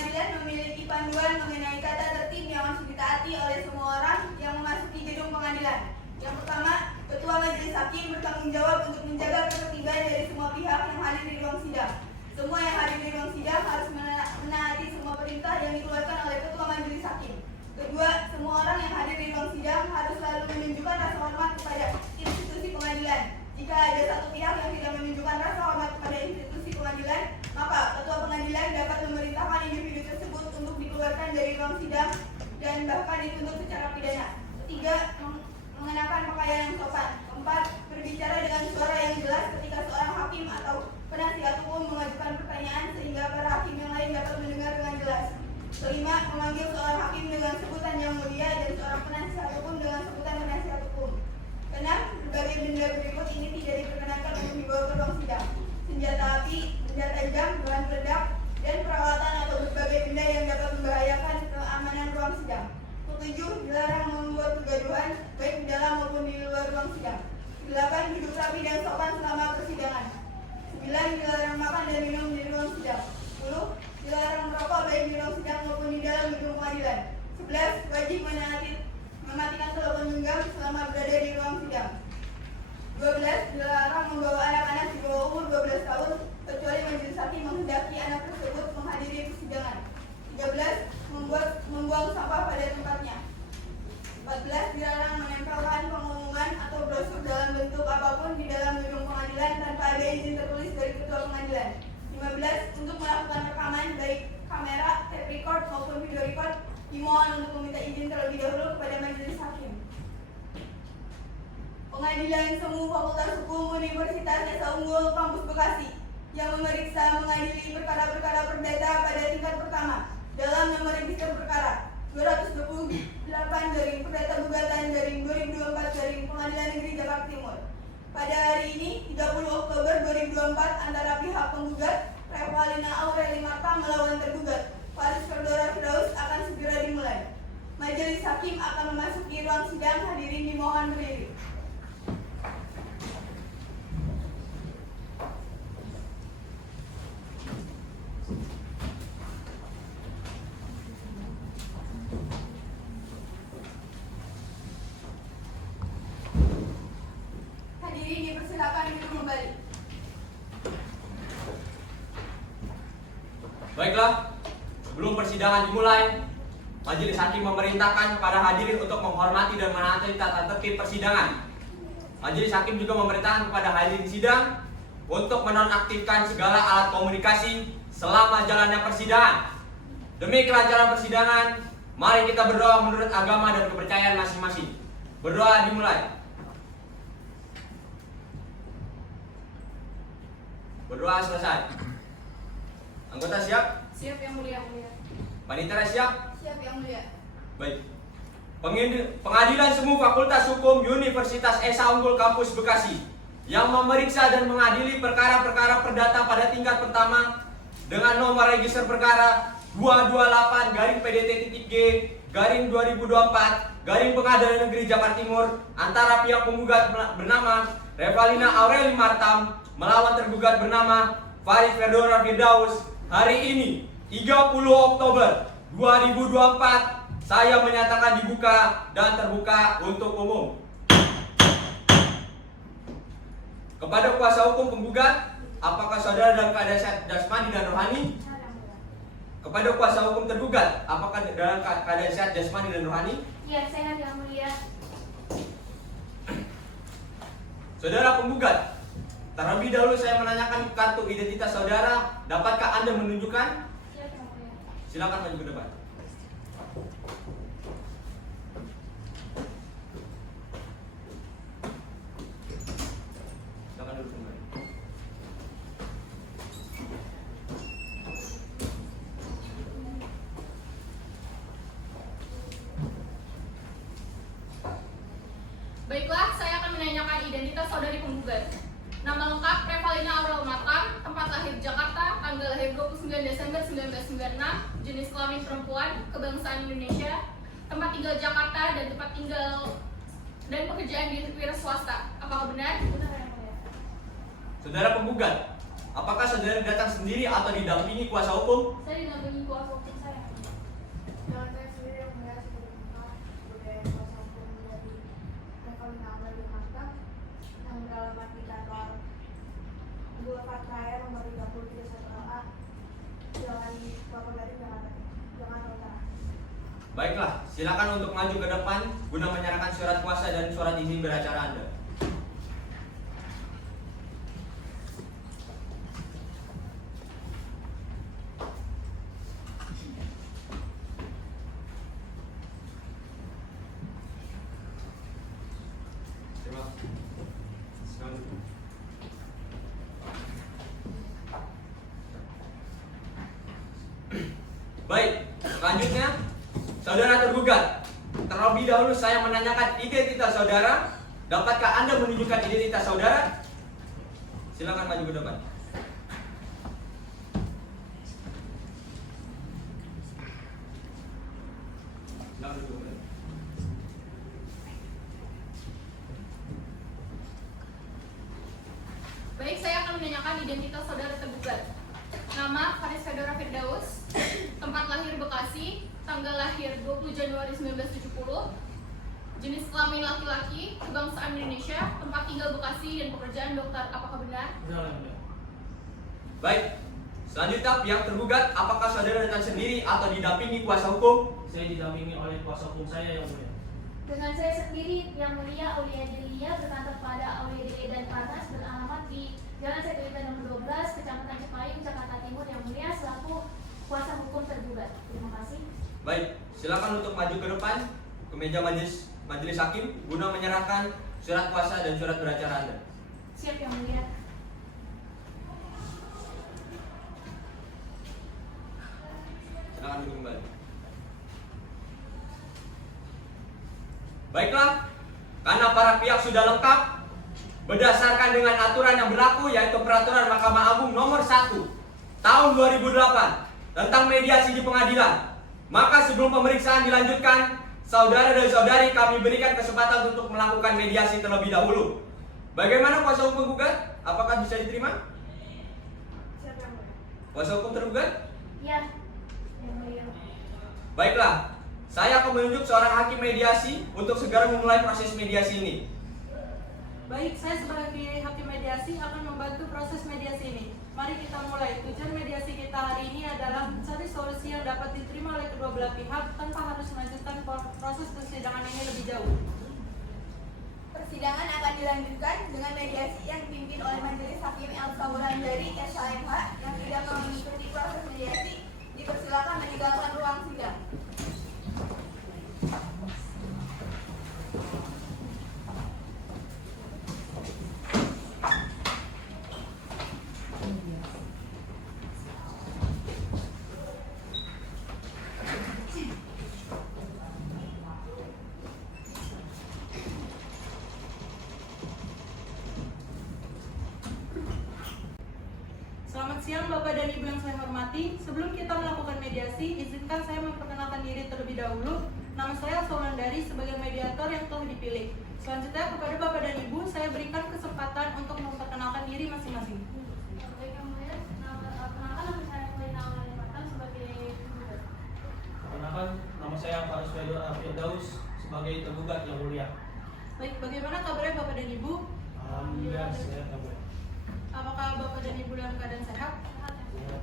pengadilan memiliki panduan mengenai tata tertib yang harus ditaati oleh semua orang yang memasuki gedung pengadilan. Yang pertama, Ketua Majelis Hakim bertanggung jawab untuk menjaga ketertiban dari semua pihak yang hadir di ruang sidang. Semua yang hadir di ruang sidang harus menaati semua perintah yang dikeluarkan oleh Ketua Majelis Hakim. Kedua, semua orang yang hadir di ruang sidang harus selalu menunjukkan rasa hormat kepada institusi pengadilan. Jika ada satu pihak yang tidak menunjukkan rasa hormat kepada institusi pengadilan, maka Ketua Pengadilan dapat memerintahkan individu tersebut untuk dikeluarkan dari ruang sidang dan bahkan dituntut secara pidana. Ketiga, mengenakan pakaian yang sopan. Keempat, berbicara dengan suara yang jelas ketika seorang hakim atau penasihat hukum mengajukan pertanyaan sehingga para hakim yang lain dapat mendengar dengan jelas. Kelima, memanggil seorang hakim dengan sebutan yang mulia dan seorang penasihat hukum dengan sebutan penasihat hukum. Keenam, berbagai benda berikut ini tidak diperkenankan untuk dibawa ke ruang sidang: senjata api, benda tajam, bahan peledak, dan peralatan atau berbagai benda yang dapat membahayakan keamanan ruang sidang. Ketujuh, dilarang membuat kegaduhan baik di dalam maupun di luar ruang sidang. 8, duduk rapi dan sopan selama persidangan. 9, dilarang makan dan minum di ruang sidang. 10, dilarang merokok baik di ruang sidang maupun di dalam gedung pengadilan. 11, wajib mematikan telepon genggam selama berada di ruang sidang. 12, dilarang membawa anak-anak di bawah umur 12 tahun kecuali majelis hakim menghendaki anak tersebut menghadiri persidangan. 13, membuang sampah pada tempatnya. 14, dilarang menempelkan pengumuman atau brosur dalam bentuk apapun di dalam gedung pengadilan tanpa ada izin tertulis dari Ketua Pengadilan. 15, untuk melakukan rekaman baik kamera, tape record maupun video record dimohon untuk meminta izin terlebih dahulu kepada majelis hakim. Pengadilan Semu Fakultas Hukum Universitas Esa Unggul Kampus Bekasi yang memeriksa mengadili perkara-perkara perdata pada tingkat pertama dalam nomor register perkara 228 garing perdata gugatan garing 2024 garing Pengadilan Negeri Jakarta Timur. Pada hari ini 30 Oktober 2024 antara pihak penggugat Revalina Aureli Marta melawan tergugat Faris Ferdora Firdaus akan segera dimulai. Majelis hakim akan memasuki ruang sidang, hadirin dimohon berdiri. Hadirin dipersilakan duduk kembali. Baiklah, sebelum persidangan dimulai, majelis hakim memerintahkan kepada hadirin untuk menghormati dan menaati tata tertib persidangan. Majelis hakim juga memerintahkan kepada hadirin sidang untuk menonaktifkan segala alat komunikasi selama jalannya persidangan. Demi kelancaran persidangan, mari kita berdoa menurut agama dan kepercayaan masing-masing. Berdoa dimulai. Berdoa selesai. Anggota siap? Siap yang mulia. Panitera siap? Siap yang mulia. Baik. Pengadilan Semu Fakultas Hukum Universitas Esa Unggul Kampus Bekasi yang memeriksa dan mengadili perkara-perkara perdata pada tingkat pertama dengan nomor register perkara 228 garing PDT.G garing 2024 garing Pengadilan Negeri Jakarta Timur antara pihak penggugat bernama Revalina Aureli Marta melawan tergugat bernama Faris Ferdora Firdaus. Hari ini 30 Oktober 2024 saya menyatakan dibuka dan terbuka untuk umum. Kepada kuasa hukum penggugat, apakah saudara dalam keadaan sehat jasmani dan rohani? Kepada kuasa hukum tergugat, apakah dalam keadaan sehat jasmani dan rohani? Iya, sehat yang mulia. Saudara penggugat, terlebih dahulu saya menanyakan kartu identitas saudara. Dapatkah Anda menunjukkan? Siap yang mulia. Silakan maju ke depan. Silakan duduk kembali. Baiklah, saya akan menanyakan identitas saudari penggugat. Nama lengkap Revalina Aureli Marta, tempat lahir Jakarta, tanggal lahir 29 Desember 1996, jenis kelamin perempuan, kebangsaan Indonesia, tempat tinggal Jakarta dan tempat tinggal dan pekerjaan di wira swasta. Apakah benar? Benar yang mulia. Saudara penggugat, apakah saudara datang sendiri atau didampingi kuasa hukum? Saya didampingi kuasa hukum saya. Jangan saya sendiri yang mulia sebagai budaya kuasa hukum dari Revalina Aurel Jakarta yang beralamat di kantor Boulevard Raya nomor 30 31A Jalan Kelapa Gading Jakarta Utara. Baiklah, silakan untuk maju ke depan guna menyerahkan surat kuasa dan surat izin beracara Anda. Terima kasih. Baik, selanjutnya saudara tergugat. Terlebih dahulu saya menanyakan identitas saudara. Dapatkah Anda menunjukkan identitas saudara? Silakan maju ke depan. Silakan duduk kembali. Baik, saya akan menanyakan identitas saudara tergugat. Nama Faris Fedora Firdaus, tempat lahir Bekasi, tanggal lahir 20 Januari 1970, jenis kelamin laki-laki, kebangsaan Indonesia, tempat tinggal Bekasi, dan pekerjaan dokter. Apakah benar? Baik, selanjutnya pihak tergugat, apakah saudara datang sendiri atau didampingi kuasa hukum? Saya didampingi oleh kuasa hukum saya yang mulia. Dengan saya sendiri yang mulia Aulia Delia berkantor pada Aulia Delia dan Parnas beralamat di Jalan Sekuritas nomor 12 Kecamatan Cipayung Jakarta Timur yang mulia selaku kuasa hukum tergugat. Terima kasih. Baik, silakan untuk maju ke depan ke meja majelis hakim guna menyerahkan surat kuasa dan surat beracara Anda. Siap yang mulia. Silakan duduk kembali. Baiklah, karena para pihak sudah lengkap berdasarkan dengan aturan yang berlaku yaitu Peraturan Mahkamah Agung Nomor 1 Tahun 2008 tentang mediasi di pengadilan. Maka sebelum pemeriksaan dilanjutkan, saudara dan saudari kami berikan kesempatan untuk melakukan mediasi terlebih dahulu. Bagaimana kuasa hukum gugat? Apakah bisa diterima? Siap yang mulia. Kuasa hukum tergugat? Ya, yang mulia. Baiklah, saya akan menunjuk seorang hakim mediasi untuk segera memulai proses mediasi ini. Baik, saya sebagai hakim mediasi akan membantu proses mediasi ini. Mari kita mulai. Tujuan mediasi kita hari ini adalah mencari solusi yang dapat diterima oleh kedua belah pihak tanpa harus melanjutkan proses persidangan ini lebih jauh. Persidangan akan dilanjutkan dengan mediasi yang dipimpin oleh Majelis Hakim Elsa Wulandari SHMH yang tidak mau mengikuti proses mediasi dipersilakan meninggalkan ruang sidang. Selamat siang Bapak dan Ibu yang saya hormati. Sebelum kita melakukan mediasi, izinkan saya memperkenalkan diri terlebih dahulu. Nama saya Elsa Wulandari sebagai mediator yang telah dipilih. Selanjutnya kepada Bapak dan Ibu, saya berikan kesempatan untuk memperkenalkan diri masing-masing. Baik yang mulia, perkenalkan nama saya Revalina Aurel Jakarta sebagai tergugat. Perkenalkan, nama saya Faris Fedora Firdaus sebagai tergugat yang mulia. Baik, bagaimana kabarnya Bapak dan Ibu? Alhamdulillah sehat yang mulia. Apakah Bapak dan Ibu dalam keadaan sehat? Sehat.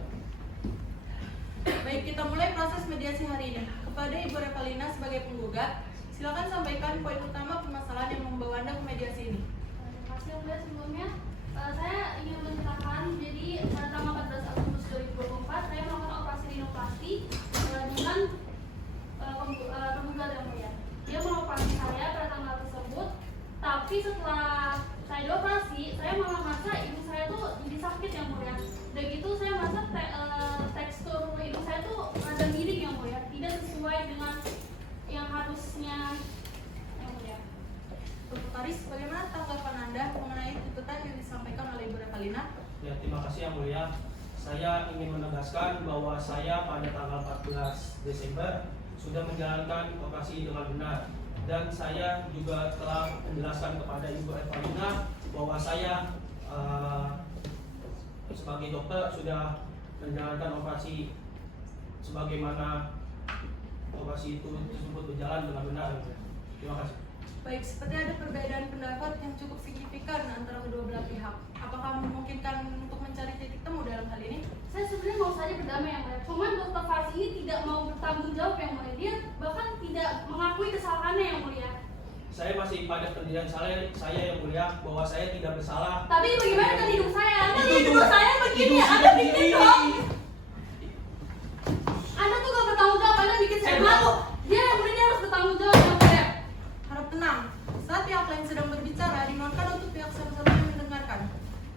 Baik, kita mulai proses mediasi hari ini. Kepada Ibu Revalina sebagai penggugat, silakan sampaikan poin utama permasalahan yang membawa Anda ke mediasi ini. Terima kasih yang mulia. Sebelumnya saya ingin menceritakan, jadi pada tanggal 14 Agustus 2024 saya melakukan operasi rinoplasti dengan penggugat yang mulia. Dia mengoperasi saya pada tanggal tersebut, tapi setelah saya dioperasi, saya malah merasa hidung saya tuh jadi sakit yang mulia. Dan gitu saya merasa tekstur hidung saya tuh rada miring yang mulia, tidak sesuai dengan yang harusnya yang mulia. Dr. Faris, bagaimana tanggapan Anda mengenai tuntutan yang disampaikan oleh Ibu Revalina? Ya, terima kasih yang mulia. Saya ingin menegaskan bahwa saya pada tanggal 14 Desember sudah menjalankan operasi dengan benar. Dan saya juga telah menjelaskan kepada Ibu Revalina bahwa saya sebagai dokter sudah menjalankan operasi sebagaimana operasi itu tersebut berjalan dengan benar. Terima kasih. Baik, seperti ada perbedaan pendapat yang cukup signifikan antara kedua belah pihak. Apakah memungkinkan untuk mencari titik temu dalam hal ini? Saya sebenarnya mau saja berdamai yang mulia. Cuman dokter Farsi ini tidak mau bertanggung jawab yang mulia. Dia bahkan tidak mengakui kesalahannya yang mulia. Saya masih pada pendirian saya yang mulia bahwa saya tidak bersalah. Tapi bagaimana dengan hidup saya? Anda Itu lihat hidup juga- saya begini, itu Anda sudah bikin diri. dong. Anda tuh gak bertanggung jawab, Anda bikin saya malu. Dia yang mulia harus bertanggung jawab yang mulia. Harap tenang. Saat pihak lain sedang berbicara, dimohonkan untuk pihak satu-satunya mendengarkan.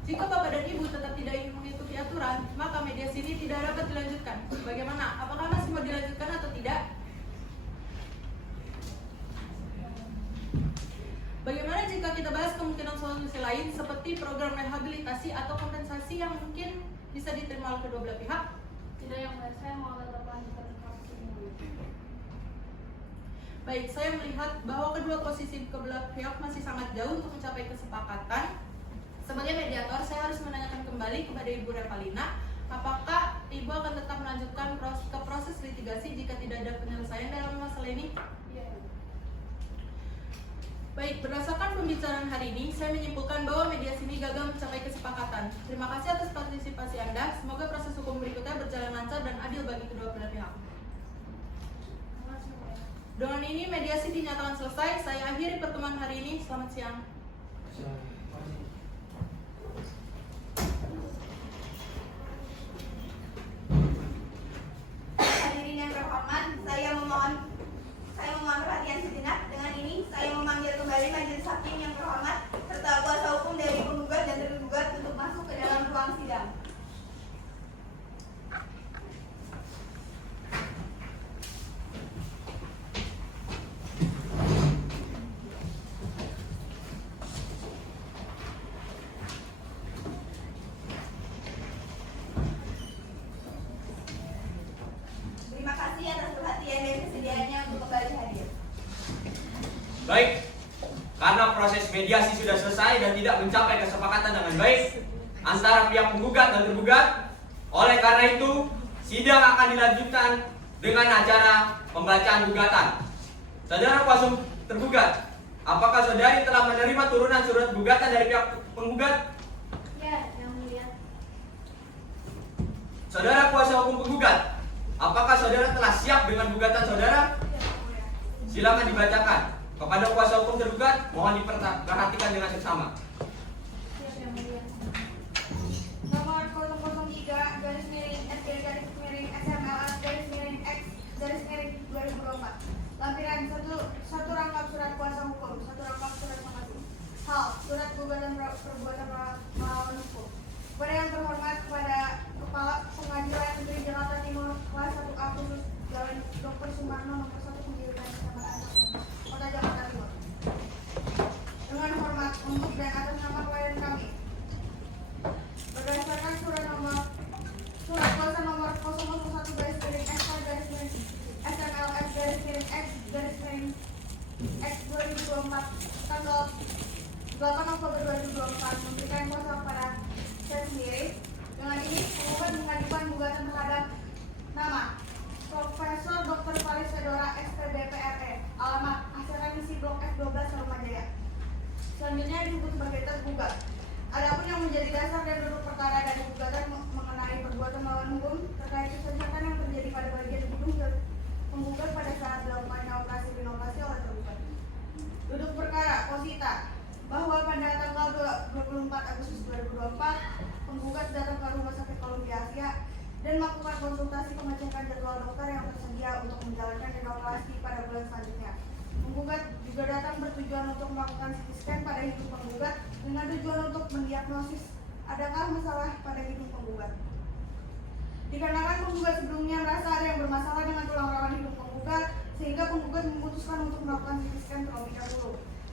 Jika Bapak dan Ibu tetap tidak ingin mengikuti aturan, maka mediasi ini tidak dapat dilanjutkan. Bagaimana? Apakah masih mau dilanjutkan atau tidak? Bagaimana jika kita bahas kemungkinan solusi lain seperti program rehabilitasi atau kompensasi yang mungkin bisa diterima oleh kedua belah pihak? Tidak yang mulia, saya mau tetap lanjutkan kasus ini. Baik, saya melihat bahwa kedua posisi kedua pihak masih sangat jauh untuk mencapai kesepakatan. Sebagai mediator, saya harus menanyakan kembali kepada Ibu Revalina, apakah Ibu akan tetap melanjutkan proses litigasi jika tidak ada penyelesaian dalam masalah ini? Iya. Baik, berdasarkan pembicaraan hari ini, saya menyimpulkan bahwa mediasi ini gagal mencapai kesepakatan. Terima kasih atas partisipasi Anda. Semoga proses hukum berikutnya berjalan lancar dan adil bagi kedua belah pihak. Terima kasih, mulia. Dengan ini, mediasi dinyatakan selesai. Saya akhiri pertemuan hari ini. Selamat siang. Hadirin yang terhormat, saya memohon perhatian sejenak. Dengan ini, saya memanggil kembali majelis hakim yang terhormat serta kuasa hukum dari penggugat dan tergugat untuk masuk ke dalam ruang sidang. Terima kasih atas perhatian dan kesediaannya untuk kembali hadir. Baik, karena proses mediasi sudah selesai dan tidak mencapai kesepakatan dengan baik antara pihak penggugat dan tergugat, oleh karena itu sidang akan dilanjutkan dengan acara pembacaan gugatan. Saudara kuasa tergugat, apakah saudari telah menerima turunan surat gugatan dari pihak penggugat? Ya, yang mulia. Saudara kuasa hukum penggugat, apakah saudara telah siap dengan gugatan saudara? Silakan dibacakan. Kepada kuasa hukum tergugat, mohon diperhatikan dengan seksama. Siap yang mulia. Nomor 003 garis miring SP garis miring SMLS garis miring X garis miring 2024. Lampiran 1 rangkap surat kuasa hukum, 1 rangkap surat pengaduan. Hal surat gugatan perbuatan melawan hukum. Kepada yang terhormat kepada Kepala Pengadilan Negeri Jakarta Timur kelas 1A khusus Jalan Dr. Sumarno nomor 1 Pengadilan Kecamatan Agung, Kota Jakarta Timur. Dengan hormat untuk dan atas nama klien kami, berdasarkan surat kuasa nomor 001 garis miring SK garis miring SMLF garis miring X garis miring X 2024 tanggal 8 Oktober 2024 memberikan kuasa kepada saya sendiri. Dengan ini penggugat mengajukan gugatan terhadap nama Profesor Dr. Faris Fedora SPDPRE, alamat Aseremisi Blok F12 Sarumajaya. Selanjutnya disebut sebagai tergugat. Adapun yang menjadi dasar dan duduk perkara dari gugatan mengenai perbuatan melawan hukum terkait kerusakan yang terjadi pada bagian gedung penggugat pada saat dilakukannya operasi renovasi oleh tergugat. Duduk perkara posita bahwa pada tanggal 24 Agustus 2024 penggugat datang ke Rumah Sakit Columbia Asia dan melakukan konsultasi pengecekan jadwal dokter yang tersedia untuk menjalankan renovasi pada bulan selanjutnya. Penggugat juga datang bertujuan untuk melakukan CT scan pada hidung penggugat dengan tujuan untuk mendiagnosis adakah masalah pada hidung penggugat. Dikarenakan penggugat sebelumnya merasa ada yang bermasalah dengan tulang rawan hidung penggugat, sehingga penggugat memutuskan untuk melakukan CT scan terlebih dahulu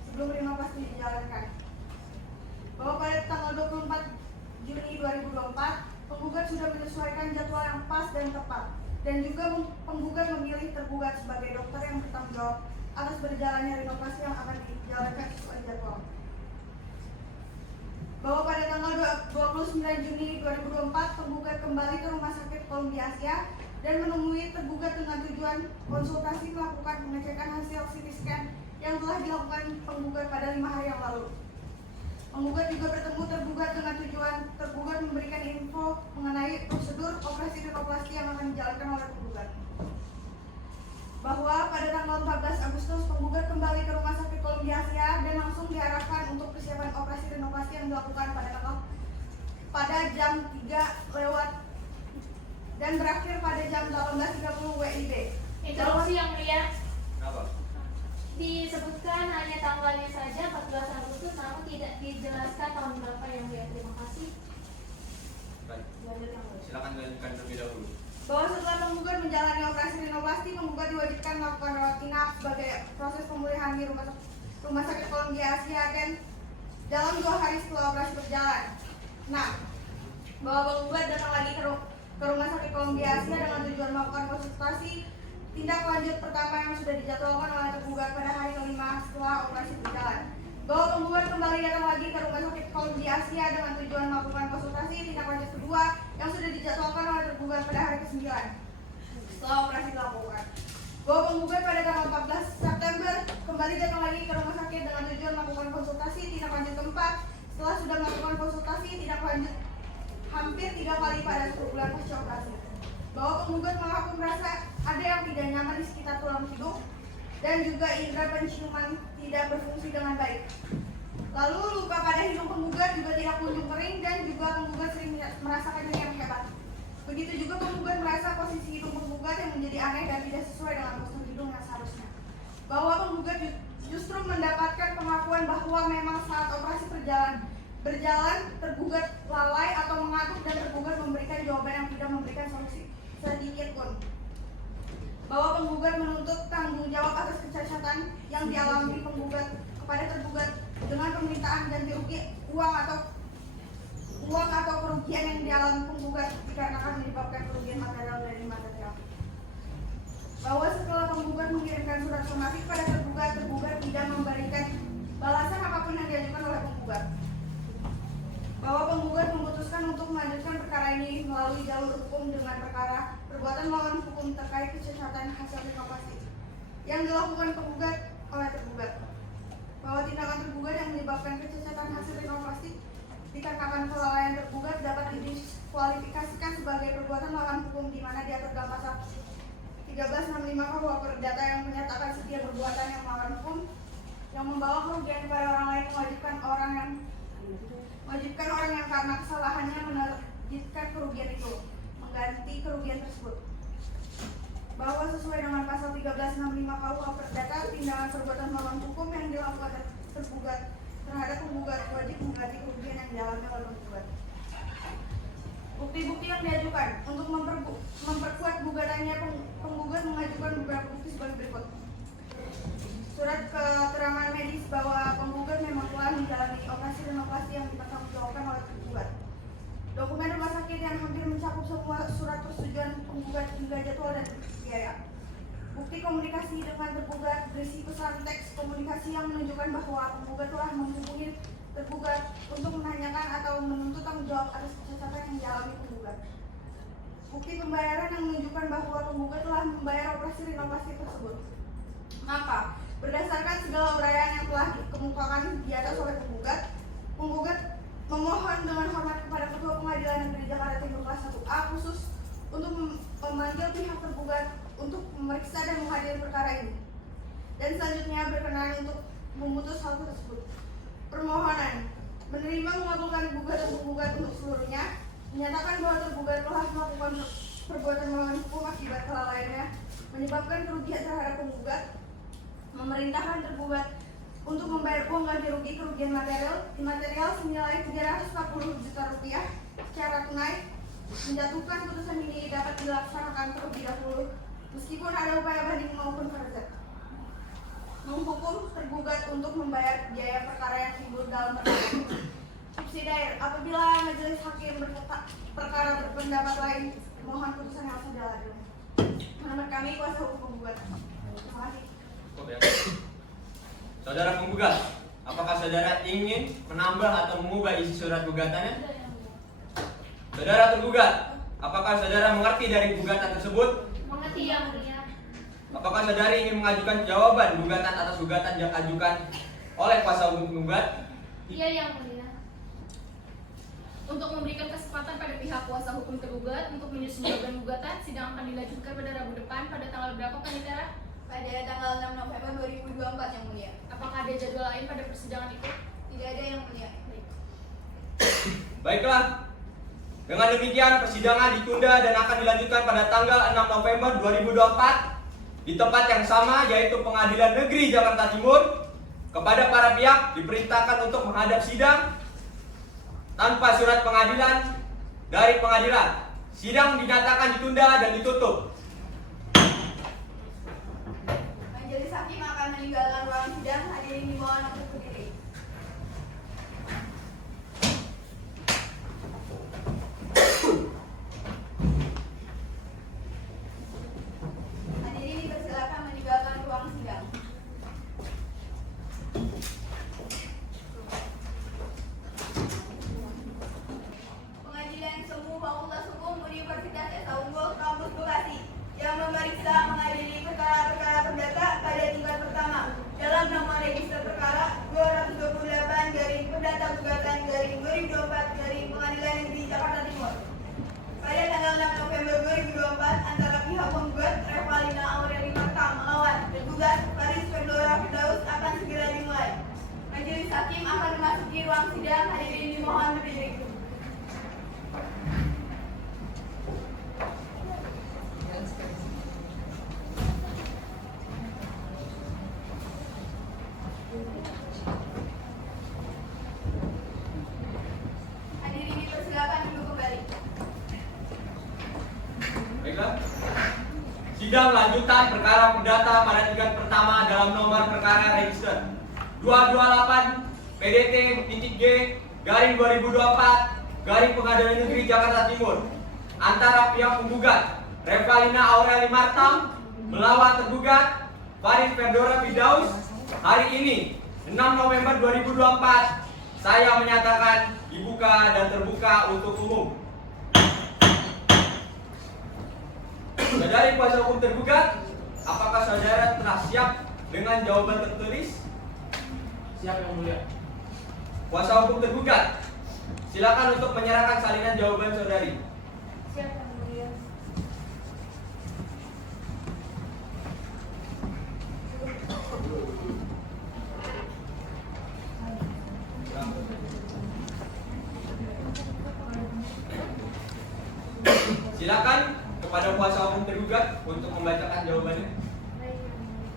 sebelum renovasi dijalankan. Bahwa pada tanggal 24 Juni 2024, penggugat sudah menyesuaikan jadwal yang pas dan tepat, dan juga penggugat memilih tergugat sebagai dokter yang bertanggung jawab atas berjalannya renovasi yang akan dijalankan sesuai jadwal. bahwa pada tanggal 29 Juni 2024 penggugat kembali ke Rumah Sakit Columbia Asia dan menemui tergugat dengan tujuan konsultasi melakukan pengecekan hasil CT scan yang telah dilakukan penggugat pada 5 hari yang lalu. Penggugat juga bertemu tergugat dengan tujuan tergugat memberikan info mengenai prosedur operasi rinoplasti yang akan dijalankan oleh penggugat. Bahwa pada tanggal 14 Agustus penggugat kembali ke Rumah Sakit Columbia Asia dan langsung diarahkan untuk persiapan operasi rinoplasti yang dilakukan pada jam 3 lewat dan berakhir pada jam 18.30 WIB. Interupsi yang mulia. Kenapa? Disebutkan hanya tanggalnya saja 14 Agustus, namun tidak dijelaskan tahun berapa yang mulia. Terima kasih. Baik. Lanjut yang mulia. Silakan lanjutkan terlebih dahulu. Bahwa setelah penggugat menjalani operasi rinoplasti, penggugat diwajibkan melakukan rawat inap sebagai proses pemulihan di Rumah Sakit Columbia Asia dan dalam 2 hari setelah operasi berjalan. Nah, bahwa penggugat datang lagi ke Rumah Sakit Columbia Asia dengan tujuan melakukan konsultasi tindak lanjut pertama yang sudah dijadwalkan oleh tergugat pada hari kelima setelah operasi berjalan. Bahwa penggugat kembali datang lagi ke Rumah Sakit Columbia Asia dengan tujuan melakukan konsultasi tindak lanjut kedua yang sudah dijadwalkan oleh tergugat pada hari ke-9 setelah operasi dilakukan. Bahwa penggugat pada tanggal 14 September kembali datang lagi ke rumah sakit dengan tujuan melakukan konsultasi tindak lanjut keempat setelah sudah melakukan konsultasi tindak lanjut hampir 3 kali pada 1 bulan pasca operasi. Bahwa penggugat mengaku merasa ada yang tidak nyaman di sekitar tulang hidung dan juga indera penciuman tidak berfungsi dengan baik. Lalu luka pada hidung penggugat juga tidak kunjung kering dan juga penggugat sering merasakan nyeri yang hebat. Begitu juga penggugat merasa posisi hidung penggugat yang menjadi aneh dan tidak sesuai dengan postur hidung yang seharusnya. Bahwa penggugat justru mendapatkan pengakuan bahwa memang saat operasi berjalan tergugat lalai atau mengantuk dan tergugat memberikan jawaban yang tidak memberikan solusi sedikit pun. Bahwa penggugat menuntut tanggung jawab atas kecacatan yang dialami penggugat kepada tergugat dengan permintaan ganti rugi uang atau kerugian yang dialami penggugat dikarenakan menyebabkan kerugian material dan imaterial. Bahwa setelah penggugat mengirimkan surat somasi pada tergugat tidak memberikan balasan apapun yang diajukan oleh penggugat. Bahwa penggugat memutuskan untuk melanjutkan perkara ini melalui jalur hukum dengan perkara perbuatan melawan hukum terkait kecacatan hasil rinoplasti yang dilakukan penggugat oleh tergugat. Bahwa tindakan tergugat yang menyebabkan kecacatan hasil rinoplasti dikarenakan kelalaian tergugat dapat didiskualifikasikan sebagai perbuatan melawan hukum di mana diatur dalam pasal 1365 KUH Perdata yang menyatakan setiap perbuatan yang melawan hukum yang membawa kerugian kepada orang lain mewajibkan orang yang karena kesalahannya menerjitkan kerugian itu mengganti kerugian tersebut. Bahwa sesuai dengan pasal 1365 KUH Perdata, tindakan perbuatan melawan hukum yang dilakukan tergugat terhadap penggugat wajib mengganti kerugian yang dialami oleh penggugat. Bukti-bukti yang diajukan untuk memperkuat gugatannya, penggugat mengajukan beberapa bukti sebagai berikut. Surat keterangan medis bahwa penggugat memang telah menjalani operasi rinoplasti yang dipertanggungjawabkan oleh penggugat. Dokumen rumah sakit yang hampir mencakup semua surat persetujuan penggugat hingga jadwal dan biaya. Bukti komunikasi dengan tergugat berisi pesan teks komunikasi yang menunjukkan bahwa penggugat telah menghubungi tergugat untuk menanyakan atau menuntut tanggung jawab atas kecacatan yang dialami penggugat. Bukti pembayaran yang menunjukkan bahwa penggugat telah membayar operasi rinoplasti tersebut. Maka, berdasarkan segala uraian yang telah dikemukakan di atas oleh penggugat memohon dengan hormat kepada Ketua Pengadilan Negeri Jakarta Timur Kelas 1A khusus untuk memanggil pihak tergugat untuk memeriksa dan menghadiri perkara ini. Dan selanjutnya berkenan untuk memutus hal tersebut. Permohonan menerima mengabulkan gugatan penggugat untuk seluruhnya, menyatakan bahwa tergugat telah melakukan perbuatan melawan hukum akibat kelalaiannya menyebabkan kerugian terhadap penggugat, memerintahkan tergugat untuk membayar uang ganti rugi kerugian material senilai 340 juta rupiah secara tunai, menjatuhkan putusan ini dapat dilaksanakan terlebih dahulu meskipun ada upaya banding maupun farzat. Menghukum tergugat untuk membayar biaya perkara yang timbul dalam perkara ini. Subsidiar, apabila majelis hakim perkara berpendapat lain, mohon putusan yang sudah ada. Menurut kami kuasa hukum penggugat. Terima kasih. Saudara penggugat, Apakah saudara ingin menambah atau mengubah isi surat gugatannya? Tidak, Yang Mulia. Saudara tergugat, apakah saudara mengerti dari gugatan tersebut? Mengerti, Yang Mulia. Apakah saudara ingin mengajukan jawaban gugatan atas gugatan yang diajukan oleh kuasa hukum penggugat? Iya, Yang Mulia. Untuk memberikan kesempatan pada pihak kuasa hukum tergugat untuk menyusun jawaban gugatan, sidang akan dilanjutkan pada Rabu depan pada tanggal berapa, Panitera? Pada tanggal 6 November 2024 Yang Mulia. Apakah ada jadwal lain pada persidangan itu? Tidak ada Yang Mulia. Baiklah, dengan demikian persidangan ditunda dan akan dilanjutkan pada tanggal 6 November 2024 di tempat yang sama, yaitu Pengadilan Negeri Jakarta Timur. Kepada para pihak diperintahkan untuk menghadap sidang tanpa surat pengadilan dari pengadilan. Sidang dinyatakan ditunda dan ditutup. Majelis hakim akan meninggalkan ruang sidang. Hadirin dimohon untuk berdiri. Hadirin dipersilakan meninggalkan ruang sidang. Pengadilan Semu Fakultas Hukum Universitas Esa Unggul Kampus Bekasi yang memeriksa mengadili perkara-perkara perdata pada tingkat pertama dalam nomor register perkara 228 garing perdata gugatan garing 2024 garing Pengadilan Negeri Jakarta Timur. Pada tanggal 6 November 2024 antara pihak penggugat Revalina Aureli Marta melawan tergugat Faris Ferdora Firdaus akan segera dimulai. Majelis hakim akan memasuki ruang sidang. Hadirin dimohon berdiri. Hadirin dipersilakan duduk kembali. Baiklah. Sidang lanjutan perkara perdata pada tingkat pertama dalam nomor perkara register 228 PDT.G garing 2024 garing Pengadilan Negeri Jakarta Timur antara pihak penggugat Revalina Aureli Marta melawan tergugat Faris Ferdora Firdaus. Hari ini 6 November 2024 saya menyatakan dibuka dan terbuka untuk umum. Dari kuasa hukum tergugat, apakah saudara telah siap dengan jawaban tertulis? Siap, Yang Mulia. Kuasa hukum tergugat, silakan untuk menyerahkan salinan jawaban saudari. Siap, Yang Mulia. Silakan kepada kuasa hukum tergugat untuk membacakan jawabannya. Baik, Yang Mulia.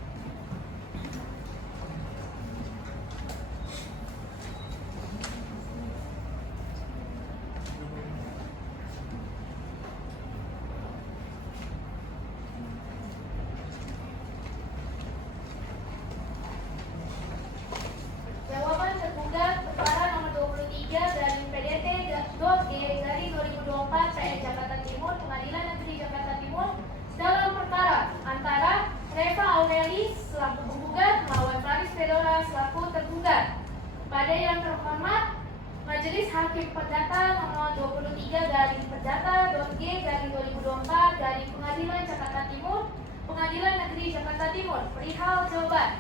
Jawaban tergugat perkara nomor 23 garing PDT.G garing 2024 PN Jakarta Timur Pengadilan Negeri Jakarta Timur dalam perkara antara Reva Aureli selaku penggugat melawan Faris Ferdora selaku tergugat. Pada yang terhormat Majelis Hakim Perdata nomor 23 garing Perdata.G garing 2024 garing Pengadilan Jakarta Timur Pengadilan Negeri Jakarta Timur perihal jawaban.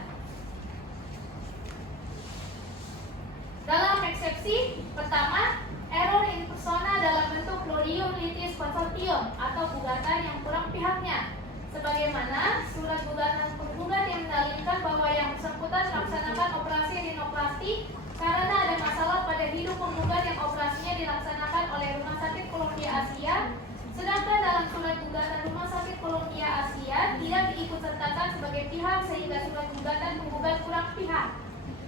Dalam eksepsi pertama, error in persona dalam bentuk Claudium litis consortium atau gugatan yang kurang pihaknya. Sebagaimana surat gugatan penggugat yang mendalilkan bahwa yang bersangkutan melaksanakan operasi rinoplasti karena ada masalah pada hidup penggugat yang operasinya dilaksanakan oleh Rumah Sakit Columbia Asia, sedangkan dalam surat gugatan Rumah Sakit Columbia Asia tidak diikutsertakan sebagai pihak sehingga surat gugatan penggugat kurang pihak.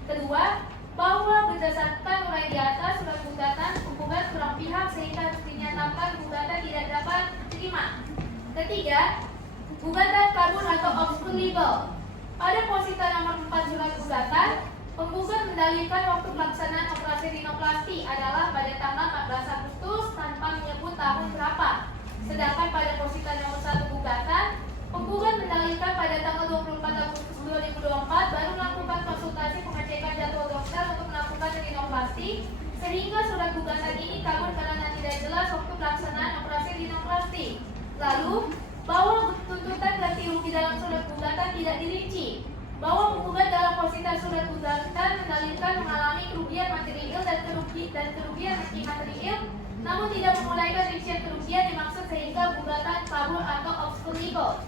Kedua, bahwa berdasarkan uraian di atas surat gugatan penggugat kurang pihak sehingga dinyatakan gugatan tidak dapat diterima. Ketiga, gugatan kabur atau obscure legal. Pada posita nomor 4 surat gugatan, penggugat mendalilkan waktu pelaksanaan operasi rinoplasti adalah pada tanggal 14 Agustus tanpa menyebut tahun berapa. Sedangkan pada posita nomor 1 gugatan, penggugat mendalilkan pada tanggal 24 Agustus 2024 baru melakukan konsultasi pengecekan jadwal Polstar untuk melakukan rinoplasti sehingga surat gugatan ini kabur karena tidak jelas waktu pelaksanaan operasi rinoplasti. Lalu, bahwa tuntutan ganti rugi dalam surat gugatan tidak dirinci. Bahwa penggugat dalam posisi surat gugatan mendalilkan mengalami kerugian material dan kerugian imaterial, namun tidak menguraikan rincian kerugian dimaksud sehingga gugatan kabur atau obskur legal.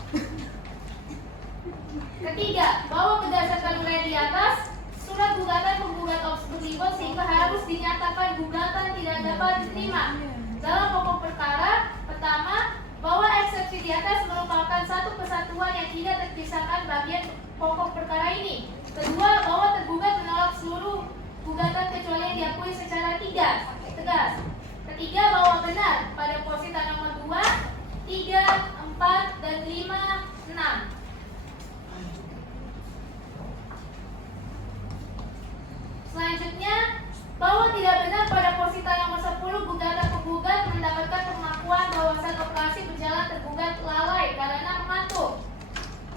Ketiga, bahwa berdasarkan uraian di atas, surat gugatan penggugat obskur legal sehingga harus dinyatakan gugatan tidak dapat diterima. Dalam pokok perkara, pertama, bahwa eksepsi di atas merupakan satu kesatuan yang tidak terpisahkan bagian pokok perkara ini. Kedua, bahwa tergugat menolak seluruh gugatan kecuali yang diakui secara tegas. Ketiga, bahwa benar pada posita nomor 2, 3, 4, dan 5, 6. Selanjutnya, bahwa tidak benar pada posita nomor 10 gugatan penggugat mendapatkan pengakuan bahwa saat operasi berjalan tergugat lalai karena mengantuk.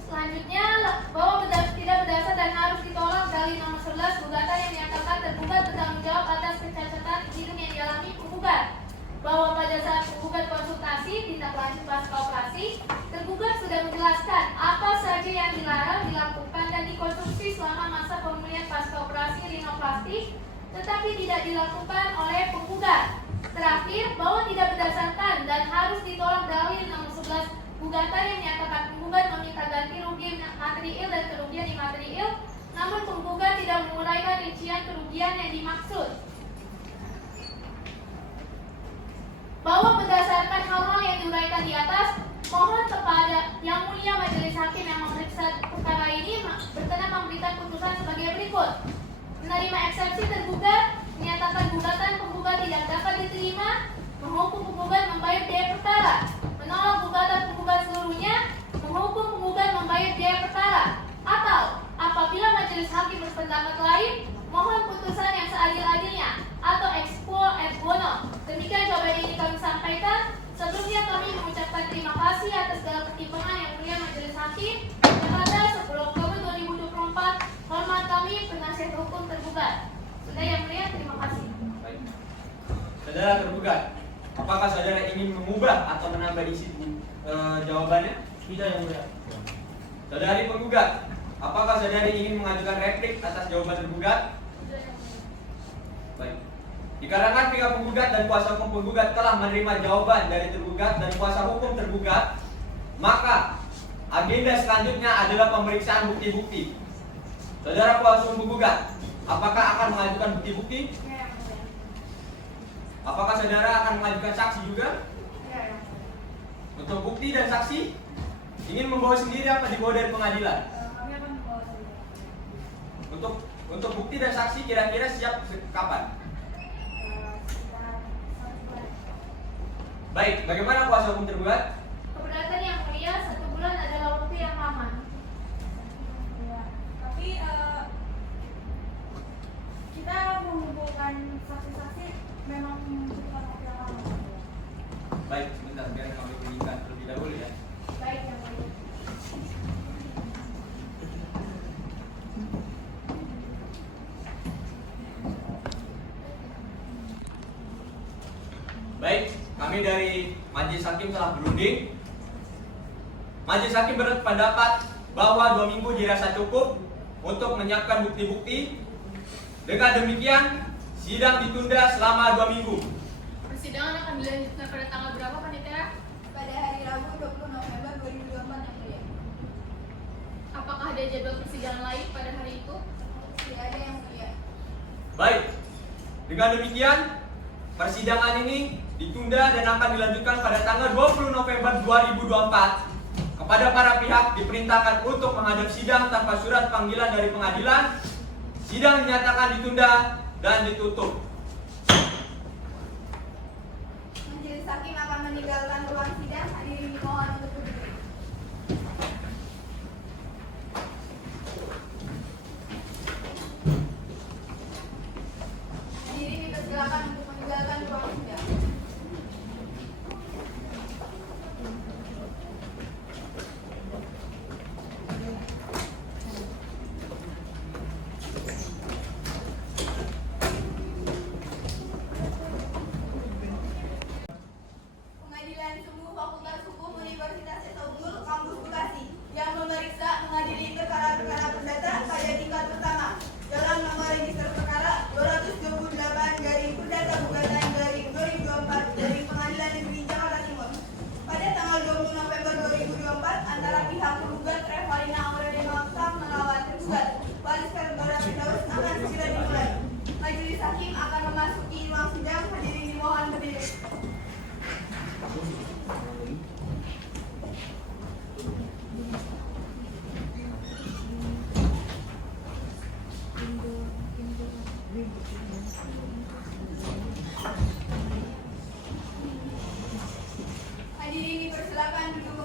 Selanjutnya, bahwa tidak berdasar dan harus ditolak dalil nomor 11 gugatan yang menyatakan tergugat bertanggung jawab atas kecacatan hidung yang dialami penggugat. Bahwa pada saat penggugat konsultasi tindak lanjut pasca operasi, tergugat sudah menjelaskan apa saja yang dilarang dilakukan dan dikonsumsi selama masa pemulihan pasca operasi rinoplasti, tetapi tidak dilakukan oleh penggugat. Terakhir, bahwa tidak berdasarkan dan harus ditolak dalil nomor 11 gugatan yang menyatakan penggugat meminta ganti rugi material dan kerugian imaterial, namun penggugat tidak menguraikan rincian kerugian yang dimaksud. Bahwa berdasarkan hal-hal yang diuraikan di atas, mohon kepada Yang Mulia Majelis Hakim yang memeriksa perkara ini berkenan memberikan putusan sebagai berikut. Menerima eksepsi tergugat, menyatakan gugatan penggugat tidak dapat diterima, menghukum penggugat membayar biaya perkara, menolak gugatan penggugat seluruhnya, menghukum penggugat membayar biaya perkara, atau apabila majelis hakim berpendapat lain, mohon putusan yang seadil-adilnya atau ex quo et bono. Demikian jawaban yang kami sampaikan. Sebelumnya kami mengucapkan terima kasih atas segala pertimbangan Yang Mulia Majelis Hakim. Jakarta 10 Oktober 2024. Hormat kami penasihat hukum tergugat. Sudah Yang Mulia, terima kasih. Baik. Saudara tergugat, apakah saudara ingin mengubah atau menambah isi jawabannya? Tidak, Yang Mulia. Saudari penggugat, apakah saudari ingin mengajukan replik atas jawaban tergugat? Baik. Dikarenakan pihak penggugat dan kuasa hukum penggugat telah menerima jawaban dari tergugat dan kuasa hukum tergugat, maka agenda selanjutnya adalah pemeriksaan bukti-bukti. Saudara kuasa hukum penggugat, apakah akan mengajukan bukti-bukti? Ya, Yang Mulia. Apakah saudara akan mengajukan saksi juga? Ya, Yang Mulia. Untuk bukti dan saksi, ingin membawa sendiri apa dibawa dari pengadilan? Kami akan membawa sendiri. Untuk bukti dan saksi kira-kira siap kapan? Sekitar 1 bulan. Baik, bagaimana kuasa hukum tergugat? Keberatan Yang Mulia, 1 bulan adalah waktu yang lama. Ya. Tapi kita mengumpulkan saksi-saksi memang membutuhkan waktu yang lama. Baik, sebentar biar kami berikan terlebih dahulu ya. Baik, Yang Mulia. Baik, kami dari Majelis Hakim telah berunding. Majelis Hakim berpendapat bahwa 2 minggu dirasa cukup untuk menyiapkan bukti-bukti. Dengan demikian, sidang ditunda selama 2 minggu. Persidangan akan dilanjutkan pada tanggal berapa, Panitia? Pada hari Rabu 20 November 2024 Yang Mulia. Apakah ada jadwal persidangan lain pada hari itu? Tidak ada Yang Mulia. Baik, dengan demikian persidangan ini ditunda dan akan dilanjutkan pada tanggal 20 November 2024. Kepada para pihak diperintahkan untuk menghadap sidang tanpa surat panggilan dari pengadilan. Sidang dinyatakan ditunda dan ditutup. Majelis Hakim akan meninggalkan ruang sidang. Hadirin dimohon untuk berdiri. Hadirin dipersilakan untuk meninggalkan ruang sidang.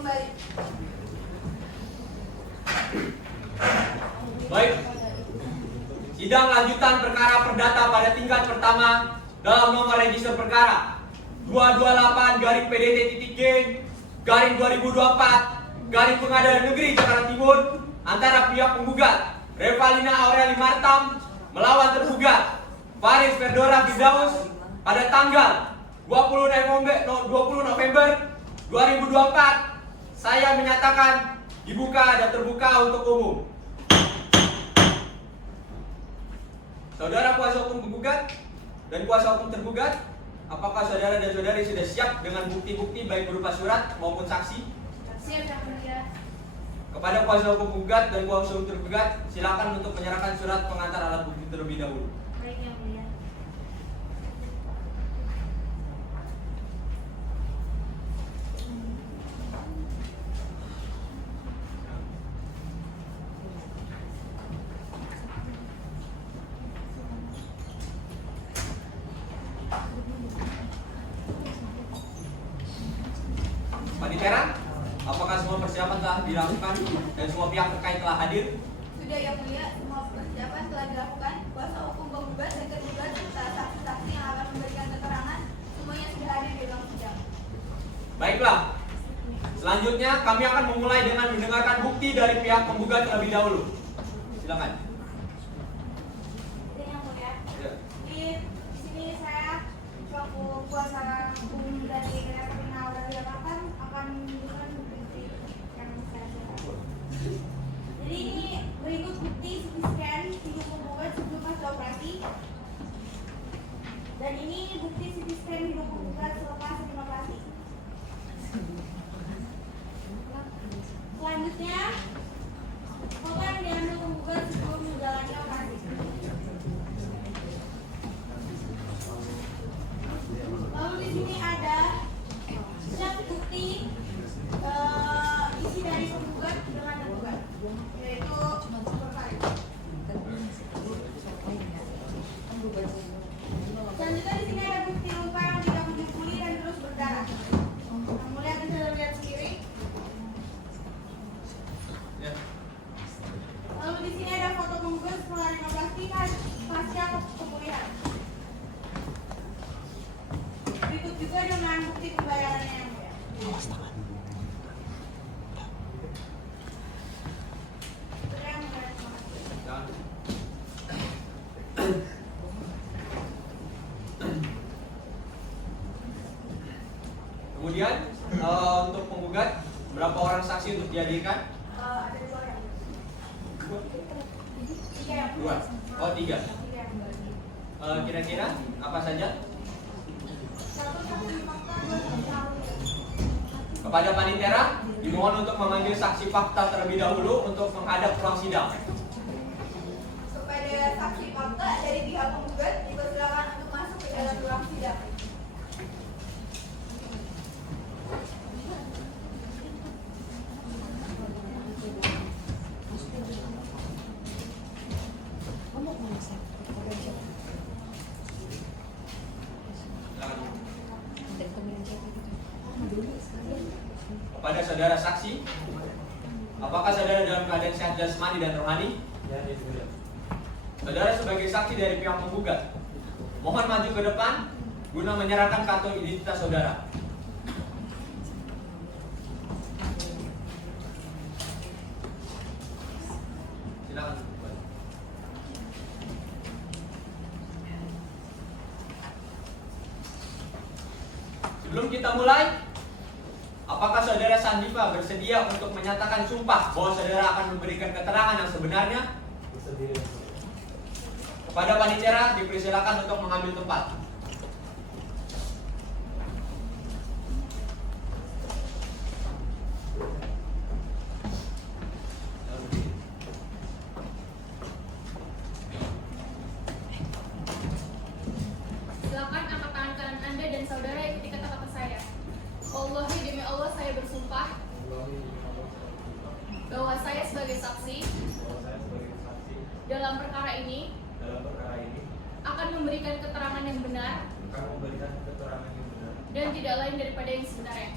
kembali. Baik. Sidang lanjutan perkara perdata pada tingkat pertama dalam nomor register perkara 228-PDT-G-2024 Pengadilan Negeri Jakarta Timur antara pihak penggugat Revalina Aureli Martam melawan tergugat Faris Ferdora Firdaus pada tanggal 20 November 2024. Saya menyatakan dibuka dan terbuka untuk umum. Saudara kuasa hukum penggugat dan kuasa hukum tergugat, apakah saudara dan saudari sudah siap dengan bukti-bukti baik berupa surat maupun saksi? Siap, Yang Mulia. Kepada kuasa hukum penggugat dan kuasa hukum tergugat, silakan untuk menyerahkan surat pengantar alat bukti terlebih dahulu. Baik, Yang Mulia. Panitera, apakah semua persiapan telah dilakukan dan semua pihak terkait telah hadir? Sudah Yang Mulia, semua persiapan telah dilakukan. Kuasa hukum penggugat dan tergugat serta saksi-saksi yang akan memberikan keterangan semuanya sudah hadir di dalam sidang. Baiklah. Selanjutnya kami akan memulai dengan mendengarkan bukti dari pihak penggugat terlebih dahulu. Silakan. Yang Mulia. Ya. Di sini saya selaku kuasa hukum dari Revalina Aureli Martam akan menunjukkan bukti yang saya siapkan. Jadi ini berikut bukti CT scan hidup penggugat sebelum masa operasi. Dan ini bukti CT scan hidup penggugat selepas operasi. Selanjutnya, foto yang diambil penggugat sebelum menjalani operasi. Lalu di sini ada cat bukti isi dari penggugat dengan tergugat, yaitu berkali. Selanjutnya di sini ada bukti luka yang tidak menjepuli dan terus berdarah. Yang Mulia bisa lihat sendiri. Ya. Lalu di sini ada foto penggugat setelah rinoplasti pasca pemulihan. Berikut juga dengan bukti pembayarannya yang mulia. Jangan. Kemudian untuk penggugat berapa orang saksi untuk dihadirkan? Ada 2 orang. 3 yang Dua. Oh 3. 3 yang mulia. Kira-kira apa saja? 1 saksi fakta, 2 saksi ahli. Kepada Panitera dimohon untuk memanggil saksi fakta terlebih dahulu untuk menghadap ruang sidang. Kepada saksi fakta dari pihak penggugat dipersilakan untuk masuk ke dalam ruang sidang. Kepada saudara saksi, apakah saudara dalam keadaan sehat jasmani dan rohani? Ya, Yang Mulia. Saudara sebagai saksi dari pihak penggugat, mohon maju ke depan guna menyerahkan kartu identitas saudara. Silakan. Sebelum kita mulai, apakah saudara Sandifa bersedia untuk menyatakan sumpah bahwa saudara akan memberikan keterangan yang sebenarnya? Bersedia. Kepada Panitera dipersilakan untuk mengambil tempat. Silakan angkat tangan kanan Anda dan saudara ikuti kata-kata saya. Wallahi demi Allah saya bersumpah bahwa saya sebagai saksi dalam perkara ini akan memberikan keterangan yang benar dan tidak lain daripada yang sebenarnya.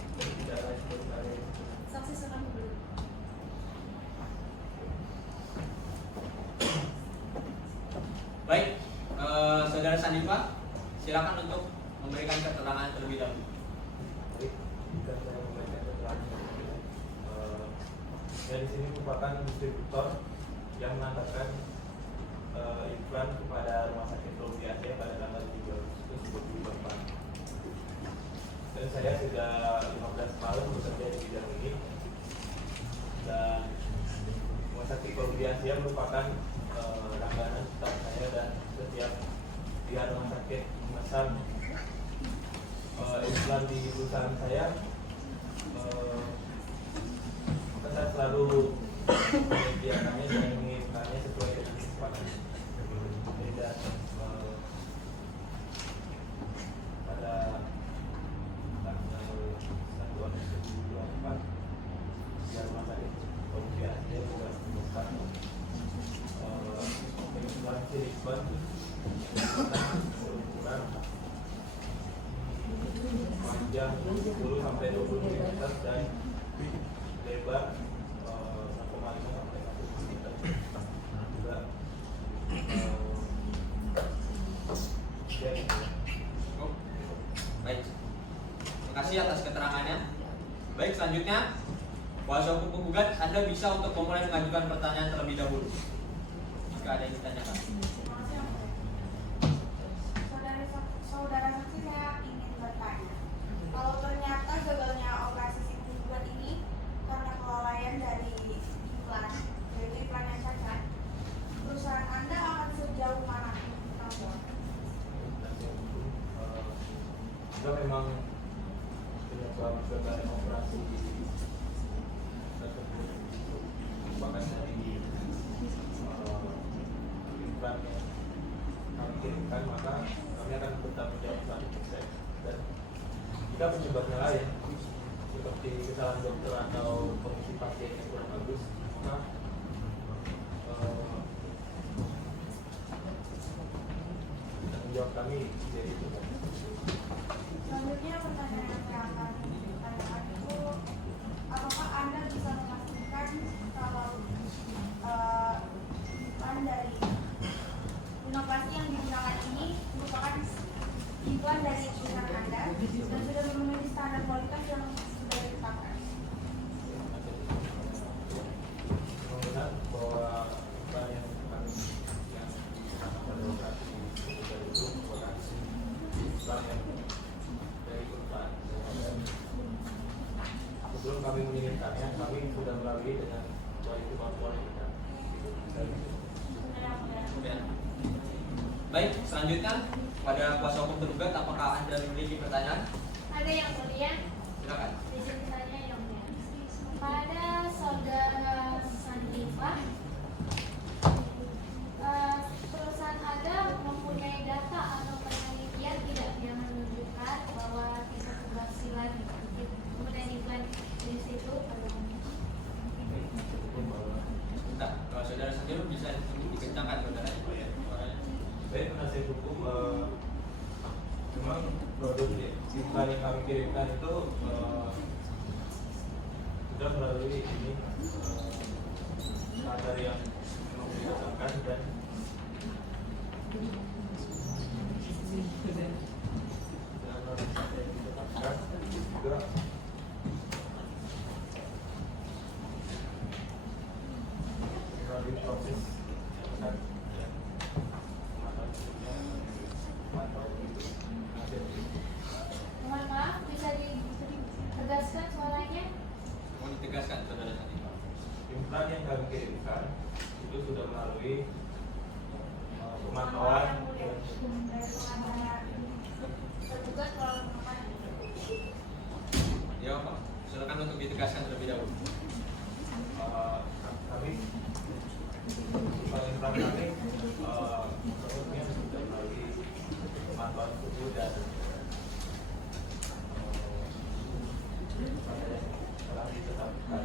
silakan untuk memberikan keterangan terlebih dahulu. Baik, jika saya memberikan keterangan, saya di sini merupakan distributor yang mengantarkan iklan kepada Rumah Sakit Provinsi Aceh pada tanggal 3 Agustus 2024. Dan saya sudah 15 tahun bekerja di bidang ini, dan Rumah Sakit Provinsi Aceh merupakan langganan tetap saya, dan setiap pihak rumah sakit memesan iklan di perusahaan saya, maka saya selalu menyediakannya dan mengirimkannya sesuai dengan kesepakatan. Dan pada tanggal 1 Agustus 2024 di rumah sakit Provinsi Aceh juga menemukan iklan silikon berukuran panjang 10 sampai 20 mm dan lebar 1,5 sampai 1 mm. Juga Oh, baik. Terima kasih atas keterangannya. Baik, selanjutnya kuasa hukum penggugat, Anda bisa untuk memulai mengajukan pertanyaan terlebih dahulu jika ada yang ditanyakan. Saudara saksi, saya ingin bertanya, kalau ternyata gagalnya operasi si penggugat ini karena kelalaian dari iklan, yaitu iklan yang cacat, perusahaan Anda akan sejauh mana menanggung? Jika memang penyebab gagal operasi tersebut merupakan dari iklan yang kami kirimkan, maka kami akan bertanggung jawab 100%. Dan jika penyebabnya lain seperti kesalahan dokter atau kondisi pasien yang kurang bagus, maka tanggung jawab kami jadi itu. Selanjutnya pertanyaan yang saya akan tanyakan itu, apakah Anda bisa memastikan kalau iklan dari inovasi yang digunakan ini merupakan iklan dari perusahaan Anda dan sudah memenuhi standar kualitas yang sudah ditetapkan? Benar bahwa iklan yang kami yang pada lokasi itu merupakan iklan yang dari perusahaan. Sebelum kami mengirimkannya, kami sudah melalui dengan quality control kita. Baik, selanjutnya pada kuasa hukum tergugat, apakah Anda memiliki pertanyaan? Ada yang mulia, Silakan. izin tanya yang mulia. Pada saudara Sandifa, perusahaan Anda mempunyai data atau penelitian tidak yang menunjukkan bahwa tingkat keberhasilan kemudian iklan di situ Bentar, kalau saudara sendiri bisa dikencangkan saudara. Saya penasihat hukum, memang produk iklan yang kami kirimkan itu sudah melalui ini standar yang memang ditetapkan, dan juga melalui proses mohon maaf bisa ditegaskan suaranya. Mau ditegaskan saudara tadi. implan yang kami kirimkan itu sudah melalui pemantauan dari pengadaan tergugat melalui pengadilan. Ya Pak, silakan untuk ditegaskan terlebih dahulu. kami implan kami seluruhnya sudah melalui pemantauan suhu dan telah ditetapkan.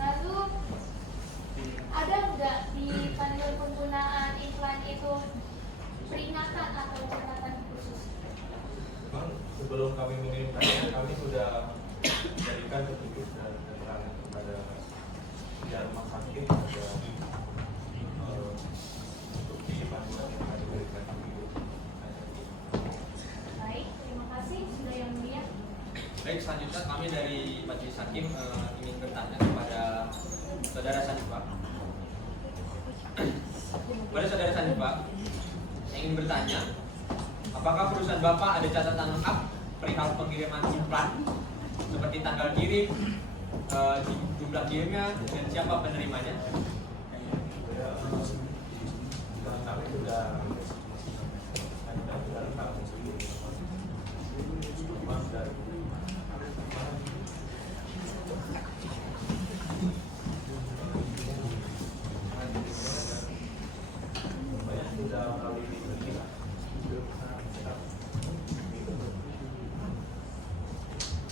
Lalu ada nggak di panel penggunaan iklan itu peringatan atau catatan khusus? Memang sebelum kami mengirimkannya, kami sudah memberikan petunjuk dan keterangan kepada pihak rumah sakit, ada bukti panduan Baik, selanjutnya kami dari Majelis Hakim ingin bertanya kepada Saudara Sanjiva. Pada Saudara Sanjiva, saya ingin bertanya, apakah perusahaan Bapak ada catatan lengkap perihal pengiriman implan seperti tanggal kirim, jumlah kirimnya, dan siapa penerimanya? Kami sudah lengkap.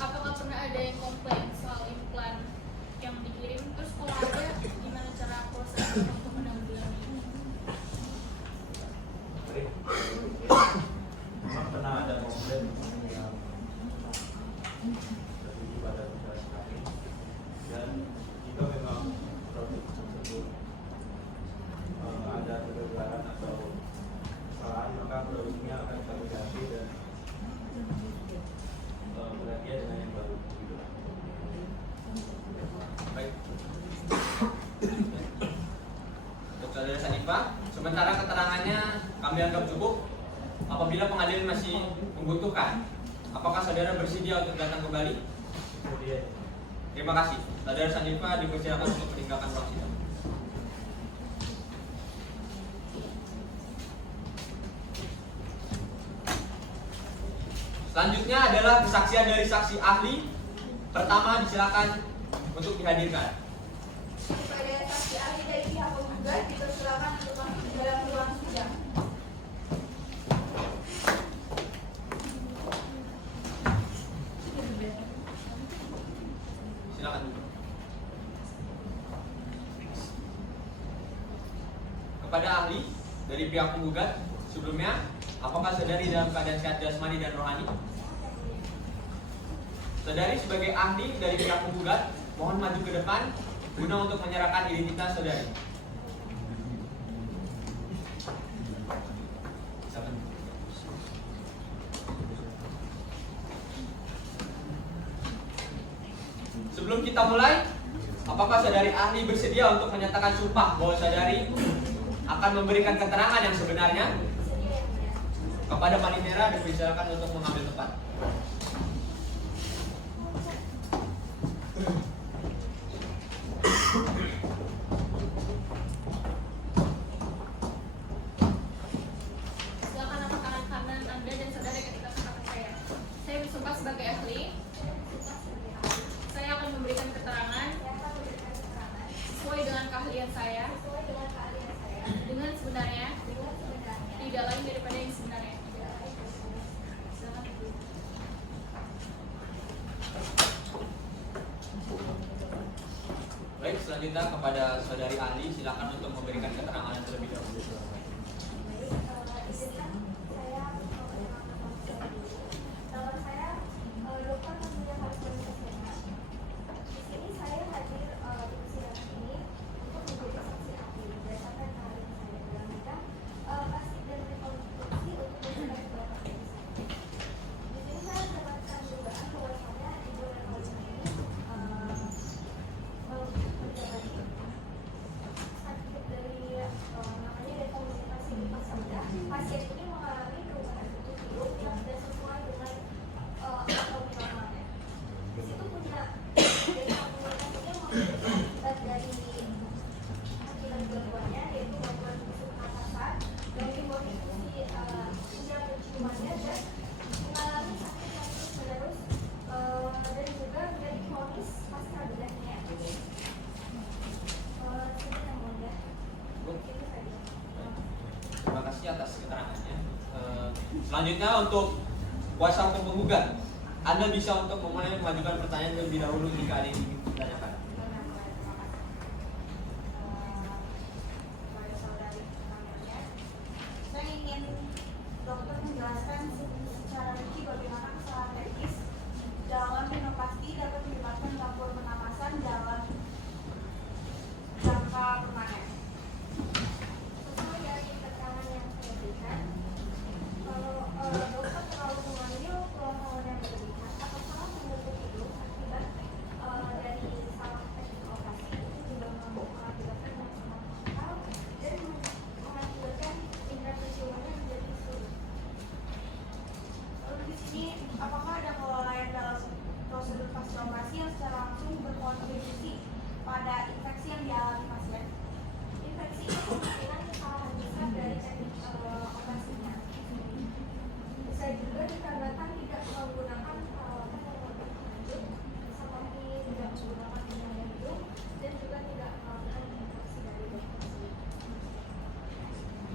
Apakah pernah ada yang komplain soal implan yang dikirim? Terus kalau ada, gimana cara prosesnya untuk menanggulangi? Memang pernah ada komplain yang terjadi pada perusahaan kami, dan jika memang produk tersebut ada kegagalan atau kesalahan, maka produknya akan kami ganti dan bergantian dengan yang baru. Baik. Untuk Saudara Sanjiva, sementara keterangannya kami anggap cukup. Apabila pengadilan masih membutuhkan, apakah saudara bersedia untuk datang kembali? Kemudian Terima kasih. Saudara Sanjiva dipersilakan untuk meninggalkan ruang sidang. Selanjutnya adalah kesaksian dari saksi ahli. Pertama disilakan untuk dihadirkan. Kepada saksi ahli dari pihak penggugat dipersilakan untuk masuk ke dalam ruang sidang. Silakan. Kepada ahli dari pihak penggugat, sebelumnya, apakah saudari dalam keadaan sehat jasmani dan rohani? Saudari sebagai ahli dari pihak penggugat, mohon maju ke depan guna untuk menyerahkan identitas saudari. Silakan. Sebelum kita mulai, apakah saudari ahli bersedia untuk menyatakan sumpah bahwa saudari akan memberikan keterangan yang sebenarnya? Kepada Paninera dipersilakan untuk mengambil tempat. Silakan angkat tangan kanan Anda dan saudara ketika katakan saya. Saya bersumpah sebagai ahli. Saya akan memberikan keterangan sesuai dengan keahlian saya, dengan sebenarnya, tidak lain daripada yang sebenarnya. Silakan. Baik, selanjutnya kepada saudari ahli, silakan untuk memberikan keterangan yang terlebih dahulu. Nama saya Dr. Nurul Harisma. Di sini saya hadir di persidangan ini untuk menjadi saksi ahli berdasarkan keahlian saya dalam bidang plastik dan rekonstruksi untuk memberikan pendapat dari saya. Di sini saya mendapatkan dugaan bahwasanya Ibu Harisma ini menjalani sakit dari namanya dekomunikasi pasca. Pasien ini mengalami keluhan bentuk hidup yang tidak sesuai dengan anatomi normalnya. Di situ punya jadi komunikasinya memberikan akibat dari akibat gangguannya, yaitu gangguan fungsi pernapasan, gangguan fungsi indera penciumannya, dan mengalami sakit yang terus menerus dan juga menjadi kronis pasca bedahnya. Seperti yang mulia. Itu saja. Terima kasih atas keterangannya. Selanjutnya untuk kuasa hukum penggugat, Anda bisa untuk memulai mengajukan pertanyaan terlebih dahulu jika ada yang ingin ditanyakan. Kepada saudari penanya, saya ingin dokter menjelaskan secara rinci bagaimana kesalahan teknis dalam rinoplasti dapat menyebabkan gangguan pernapasan dalam jangka permanen. Sesuai dari keterangan yang saya berikan, kalau dokter terlalu mengambil ruang yang berlebihan atau salah mengukur operasi yang secara langsung berkontribusi pada infeksi yang dialami pasien. Infeksi itu kemungkinan kesalahan besar dari teknik operasinya. Bisa juga dikarenakan tidak menggunakan peralatan yang lebih lanjut seperti tidak menggunakan penyayang hidung dan juga tidak melakukan infeksi dari deteksi.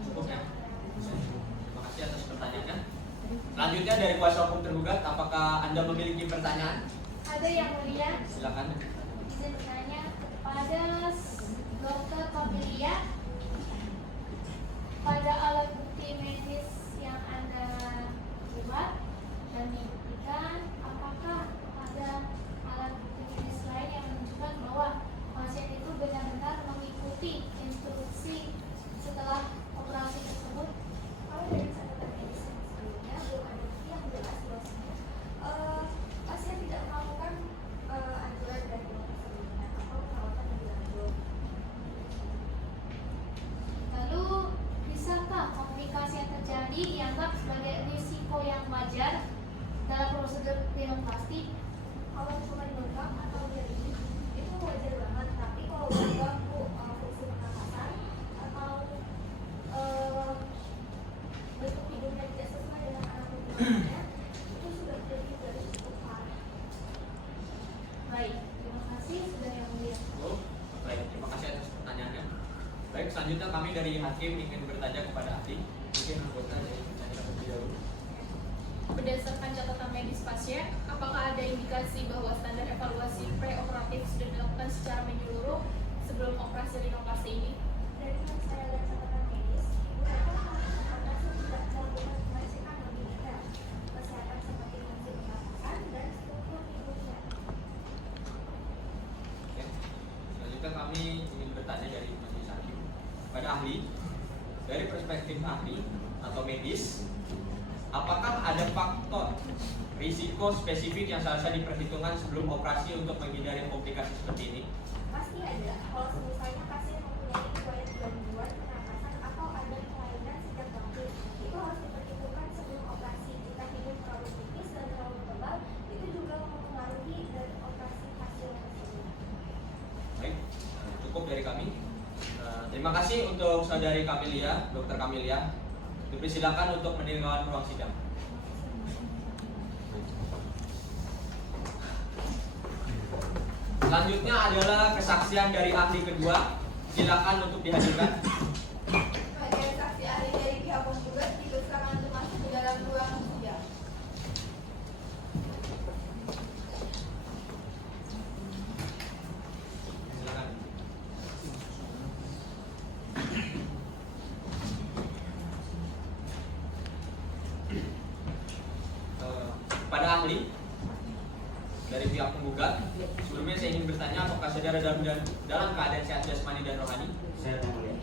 Cukup ya? Terima kasih atas pertanyaannya. Selanjutnya dari kuasa hukum tergugat, apakah Anda memiliki pertanyaan? Ada yang mulia, Silakan. izin bertanya kepada Dokter Kamelia, pada alat bukti medis yang Anda buat dan dibuktikan, apakah ada alat bukti medis lain yang menunjukkan bahwa pasien itu benar-benar mengikuti instruksi setelah operasi tersebut? Kalau dari catatan medis yang sebelumnya belum ada bukti yang jelas bahwasanya pasien tidak melakukan anjuran dari dokter sebelumnya atau perawatan lebih lanjut. Lalu, bisakah komplikasi yang terjadi dianggap sebagai risiko yang wajar dalam prosedur rinoplastik? Kalau cuma logam atau nyeri itu wajar banget, tapi kalau mengganggu fungsi pernapasan atau bentuk hidungnya tidak sesuai dengan anatominya itu sudah jadi dari cukup parah. Baik, terima kasih sudah yang mulia. Oh, baik, terima kasih atas pertanyaannya. Baik, selanjutnya kami dari hakim ingin bertanya kepada ahli. Mungkin anggota dari bertanya terlebih dahulu. Berdasarkan catatan medis pasien, apakah ada indikasi bahwa standar evaluasi preoperatif sudah dilakukan secara menyeluruh sebelum operasi rinoplasti ini? Dari yang saya lihat catatan medis, ibu Eko operasi tidak melakukan pengecekan lebih detail kesehatan seperti fungsi pernapasan dan struktur hidungnya. Oke. Selanjutnya kami ingin bertanya dari majelis hakim pada ahli. Dari perspektif ahli atau medis, apakah ada faktor risiko spesifik yang seharusnya diperhitungkan sebelum operasi untuk menghindari komplikasi seperti ini? Pasti ada. Kalau misalnya pasien mempunyai riwayat gangguan pernapasan atau ada kelainan sejak lahir, itu harus diperhitungkan sebelum operasi. Jika hidung terlalu tipis dan terlalu tebal, itu juga mempengaruhi dari operasi hasil tersebut. Baik, cukup dari kami. Terima kasih untuk saudari Kamelia, Dokter Kamelia. Dipersilakan untuk meninggalkan ruang sidang. Selanjutnya adalah kesaksian dari ahli kedua. Silakan untuk dihadirkan. Sebagai saksi ahli dari pihak penggugat dipersilakan untuk masuk ke dalam ruang sidang. Silakan. Pada ahli dari pihak penggugat, sebelumnya saya ingin bertanya apakah saudara dalam keadaan sehat jasmani dan rohani? Saya yang mulia.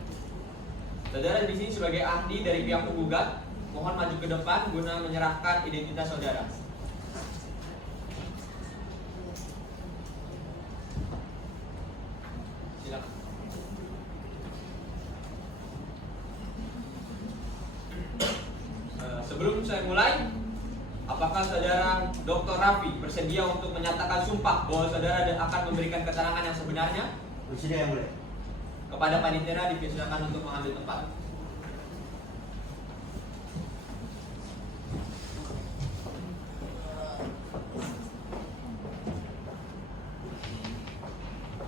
Saudara di sini sebagai ahli dari pihak penggugat, mohon maju ke depan guna menyerahkan identitas saudara. Silakan. Sebelum saya mulai, apakah saudara Dr. Raffi bersedia untuk menyatakan sumpah bahwa saudara akan memberikan keterangan yang sebenarnya? Bersedia yang mulia. Kepada panitia dipersilakan untuk mengambil tempat.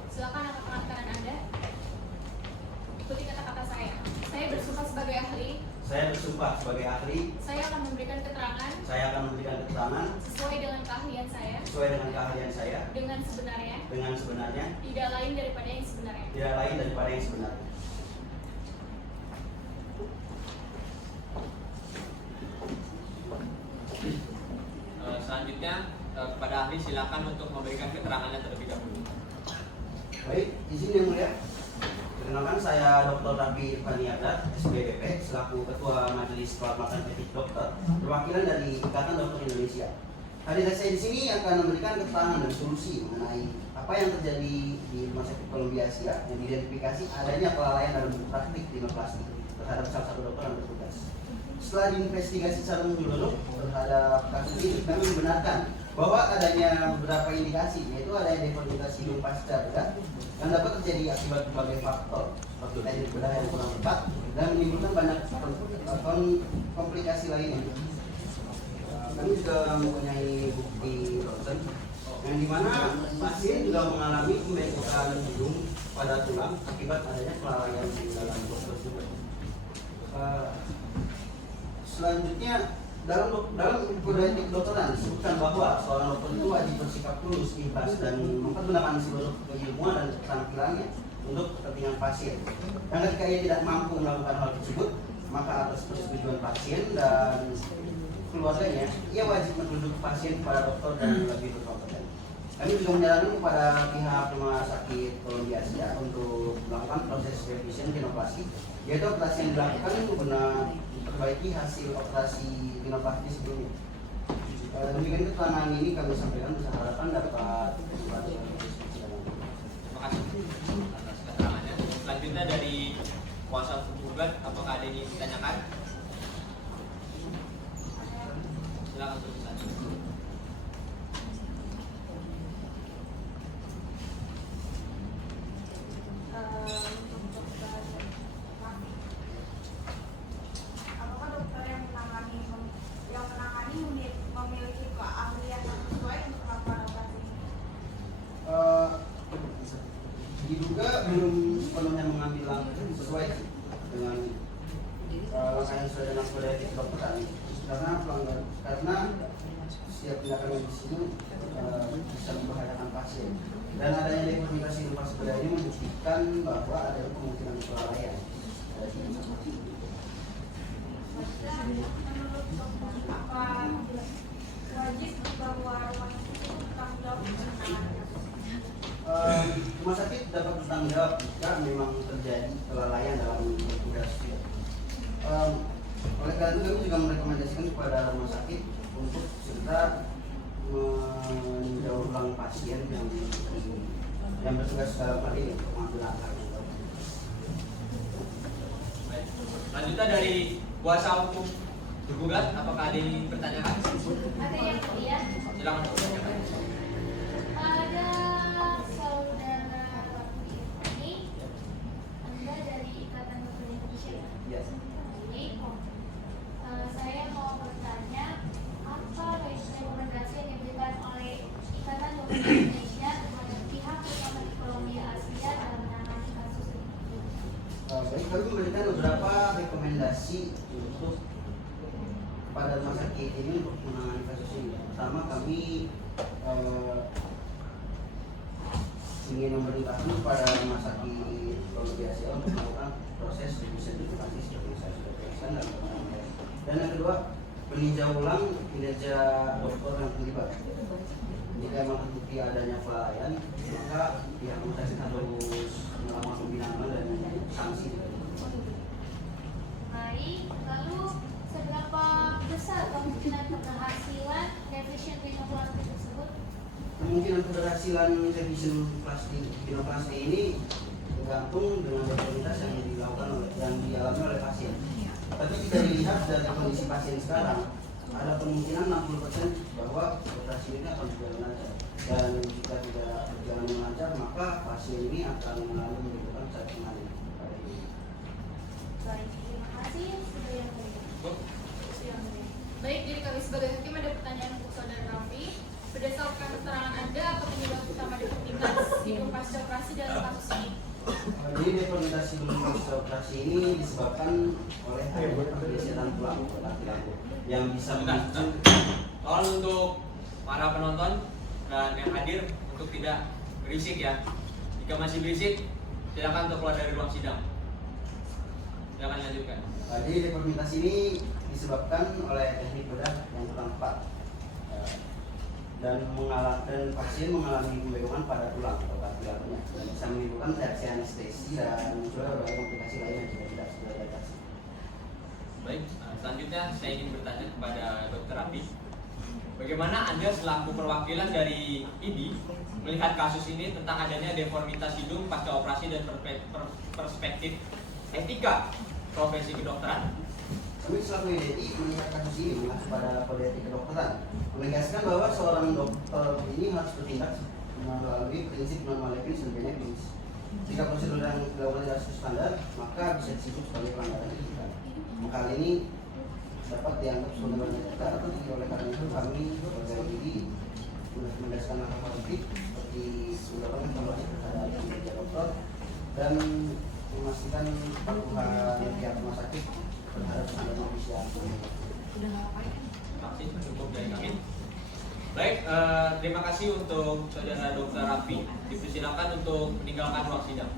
Silakan angkat tangan kanan Anda. Ikuti kata-kata saya. Saya bersumpah sebagai ahli. Saya bersumpah sebagai ahli. Saya akan memberikan keterangan Saya akan memberikan keterangan sesuai dengan keahlian saya, sesuai dengan keahlian saya, dengan sebenarnya, dengan sebenarnya, tidak lain daripada yang sebenarnya. tidak lain daripada yang sebenarnya. Selanjutnya kepada ahli silakan untuk memberikan keterangannya terlebih dahulu. Baik, izin yang mulia. Perkenalkan saya Dr. Raffi Irfaniada, SPPP, selaku Ketua Majelis Kehormatan Etik Dokter, perwakilan dari Ikatan Dokter Indonesia. Hadirat saya di sini akan memberikan keterangan dan solusi mengenai apa yang terjadi di Rumah Sakit Columbia Asia yang diidentifikasi adanya kelalaian dalam praktik rinoplasti terhadap salah satu dokter yang bertugas. Setelah diinvestigasi secara menyeluruh terhadap kasus ini, kami membenarkan bahwa adanya beberapa indikasi, yaitu adanya deformitas hidung pasca bedah yang dapat terjadi akibat berbagai faktor seperti teknik bedah yang kurang tepat dan menimbulkan banyak komplikasi lainnya. Kami juga mempunyai bukti ronsen yang dimana pasien juga mengalami pembentukan hidung pada tulang akibat adanya kelalaian di dalam proses tersebut. Selanjutnya dalam kode etik kedokteran disebutkan bahwa seorang dokter itu wajib bersikap tulus, ikhlas dan mempergunakan seluruh keilmuan dan keterampilannya untuk kepentingan pasien. Dan ketika ia tidak mampu melakukan hal tersebut, maka atas persetujuan pasien dan keluarganya, ia wajib menuju pasien kepada dokter dan lebih berkompeten. Kami juga menyarankan kepada pihak rumah sakit Columbia Asia untuk melakukan proses revision rinoplasti, yaitu operasi yang dilakukan guna memperbaiki hasil operasi rinoplasti sebelumnya. Demikian keterangan ini kami sampaikan, berharapkan dapat membantu. Terima kasih atas keterangannya. Selanjutnya dari kuasa penggugat, apakah ada yang ditanyakan? Silakan tulisan. Apakah dokter yang menangani memiliki keahlian yang sesuai untuk melakukan operasi ini? Diduga belum sepenuhnya mengambil langkah sesuai dengan langkah yang sesuai dengan kode etik kedokteran, karena setiap tindakan medis ini bisa membahayakan pasien, dan adanya deformitas hidung pasca bedah ini membuktikan bahwa ada kemungkinan kelalaian. Menurut dokter, apa wajib bahwa rumah sakit itu bertanggung jawab untuk menangani kasus ini? Rumah sakit dapat bertanggung jawab jika memang terjadi kelalaian dalam tugas. Oleh karena itu kami juga merekomendasikan kepada rumah sakit untuk segera meninjau ulang pasien yang bertugas dalam hal ini untuk mengambil langkah. Baik. Selanjutnya dari kuasa hukum tergugat, apakah ada yang bertanyakan? Ada yang mulia. Silakan bertanyakan. Ada saudara Raffi ini, Anda dari Ikatan Dokter Indonesia ya? Yes. Ini, saya mau bertanya, apa rekomendasi yang diberikan oleh Ikatan Dokter Indonesia kepada pihak terutama di Columbia Asia dalam menangani kasus ini? Baik, kami memberikan beberapa rekomendasi untuk pada rumah sakit ini untuk menangani kasus ini. Pertama, kami ingin memerintahkan kepada rumah sakit Columbia Asia untuk melakukan proses revision edukasi seperti yang saya sudah jelaskan dalam pertanyaan. Dan yang kedua, meninjau ulang kinerja dokter yang terlibat. Jika memang terbukti adanya kelalaian, maka pihak rumah sakit harus melakukan pembinaan dan sanksi. Baik, lalu seberapa besar kemungkinan keberhasilan revision rinoplasti tersebut? Kemungkinan keberhasilan revision rinoplasti ini tergantung dengan deformitas yang dialami oleh pasien. Tapi jika dilihat dari kondisi pasien sekarang, ada kemungkinan 60% bahwa operasi ini akan berjalan lancar. Dan jika tidak berjalan lancar, maka pasien ini akan mengalami membutuhkan saat penanganan pada ini. Baik, terima kasih. Sebagai Baik, jadi kami sebagai hakim ada pertanyaan untuk saudara Raffi. Berdasarkan keterangan Anda, apa penyebab utama deformitas hidung pasca operasi dalam kasus ini? Jadi deformitas hidung pasca operasi ini disebabkan oleh adanya pergeseran tulang laki-laki yang bisa memicu. Tolong untuk para penonton dan yang hadir untuk tidak berisik ya. Jika masih berisik, silakan untuk keluar dari ruang sidang. Silakan lanjutkan. Jadi deformitas ini disebabkan oleh teknik bedah yang kurang tepat dan pasien mengalami pembekongan pada tulang atau kartilagenya dan bisa menimbulkan reaksi anestesi dan juga berbagai komplikasi lainnya jika tidak segera diatasi. Baik, selanjutnya saya ingin bertanya kepada Dr. Raffi. Bagaimana Anda selaku perwakilan dari IDI melihat kasus ini tentang adanya deformitas hidung pasca operasi dan perspektif etika profesi kedokteran? Kami selaku IDI melihat kasus ini mengacu pada kode etik kedokteran, menegaskan bahwa seorang dokter ini harus bertindak melalui prinsip non malefic dan benefic. Jika prosedur yang dilakukan tidak sesuai standar, maka bisa disebut sebagai pelanggaran etika. Maka hal ini dapat dianggap sebagai pelanggaran etika atau tidak. Oleh karena itu kami sebagai IDI menegaskan langkah positif seperti melakukan informasi terhadap kinerja dokter dan memastikan kepatuhan pihak rumah sakit terhadap standar medis yang Terima kasih, cukup dari kami. Baik, terima kasih untuk saudara Dr. Raffi. Dipersilakan untuk meninggalkan ruang sidang.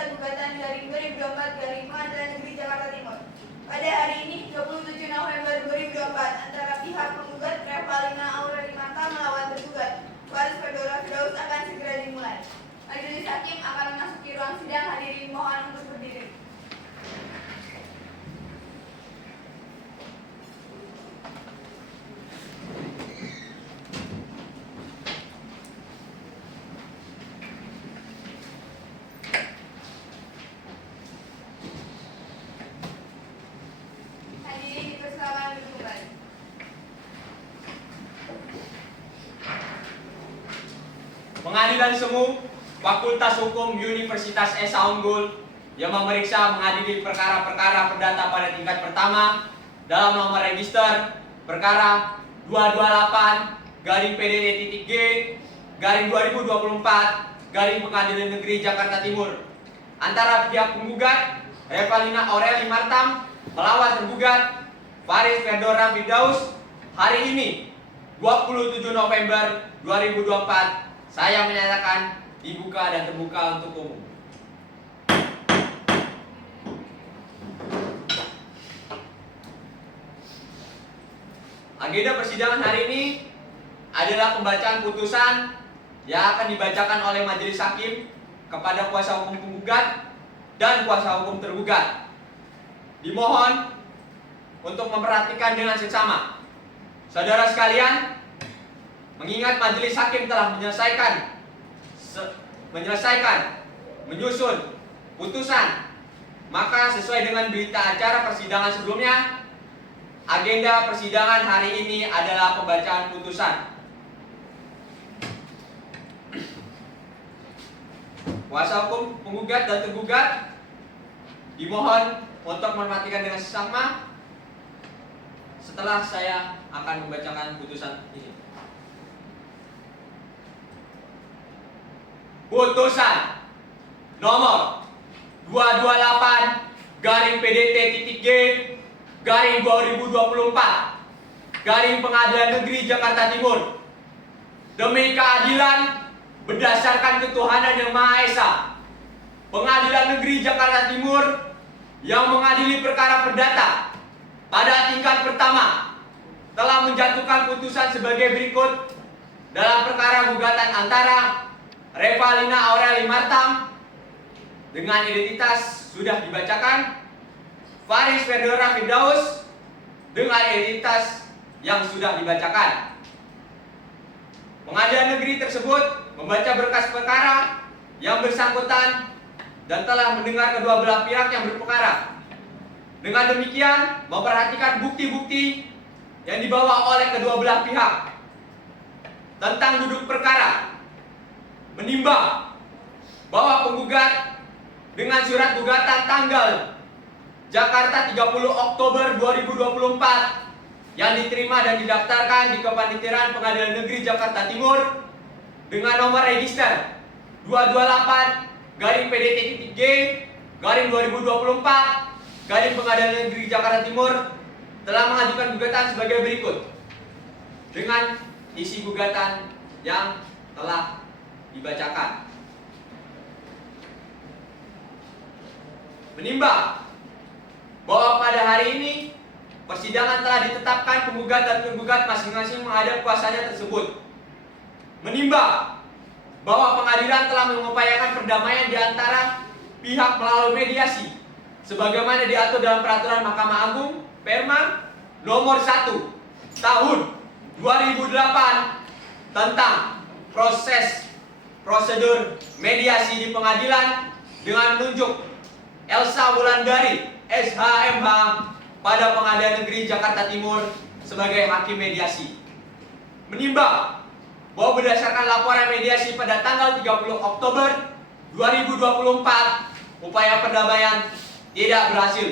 data gugatan garing 2024 garing Pengadilan Negeri Jakarta Timur. Pada hari ini, 27 November 2024, antara pihak penggugat Revalina Aurelimanta melawan tergugat Faris Fedora Firdaus akan segera dimulai. Majelis Hakim akan memasuki ruang sidang. Hadirin mohon untuk berdiri. Hadirin dipersilakan duduk kembali. Pengadilan Semu Fakultas Hukum Universitas Esa Unggul yang memeriksa mengadili perkara-perkara perdata pada tingkat pertama dalam nomor register perkara 228 garing PDT.G garing 2024 garing Pengadilan Negeri Jakarta Timur antara pihak penggugat Revalina Aurelimanta melawan tergugat Faris Fedora Firdaus hari ini 27 November 2024 saya menyatakan dibuka dan terbuka untuk umum. Agenda persidangan hari ini adalah pembacaan putusan yang akan dibacakan oleh majelis hakim kepada kuasa hukum penggugat dan kuasa hukum tergugat. Dimohon untuk memperhatikan dengan seksama. Saudara sekalian, mengingat majelis hakim telah menyusun putusan, maka sesuai dengan berita acara persidangan sebelumnya, agenda persidangan hari ini adalah pembacaan putusan. Kuasa hukum penggugat dan tergugat dimohon untuk memperhatikan dengan seksama setelah saya akan membacakan putusan ini. Putusan nomor 228 garing PDT.G garing 2024 garing Pengadilan Negeri Jakarta Timur demi keadilan berdasarkan ketuhanan yang Maha Esa. Pengadilan Negeri Jakarta Timur yang mengadili perkara perdata pada tingkat pertama telah menjatuhkan putusan sebagai berikut dalam perkara gugatan antara Revalina Aurelimanta dengan identitas sudah dibacakan, Faris Fedora Firdaus dengan identitas yang sudah dibacakan. Pengadilan negeri tersebut membaca berkas perkara yang bersangkutan dan telah mendengar kedua belah pihak yang berperkara. Dengan demikian, memperhatikan bukti-bukti yang dibawa oleh kedua belah pihak tentang duduk perkara, menimbang bahwa penggugat dengan surat gugatan tanggal Jakarta 30 Oktober 2024 yang diterima dan didaftarkan di Kepanitiaan Pengadilan Negeri Jakarta Timur dengan nomor register 228 garing PDT.G garing 2024 garing Pengadilan Negeri Jakarta Timur telah mengajukan gugatan sebagai berikut dengan isi gugatan yang telah dibacakan. Menimbang bahwa pada hari ini persidangan telah ditetapkan penggugat dan tergugat masing-masing menghadap kuasanya tersebut. Menimbang bahwa pengadilan telah mengupayakan perdamaian di antara pihak melalui mediasi sebagaimana diatur dalam peraturan Mahkamah Agung Perma nomor 1 tahun 2008 tentang prosedur mediasi di pengadilan dengan menunjuk Elsa Wulandari SHMH pada Pengadilan Negeri Jakarta Timur sebagai hakim mediasi. Menimbang bahwa berdasarkan laporan mediasi pada tanggal 30 Oktober 2024 upaya perdamaian tidak berhasil.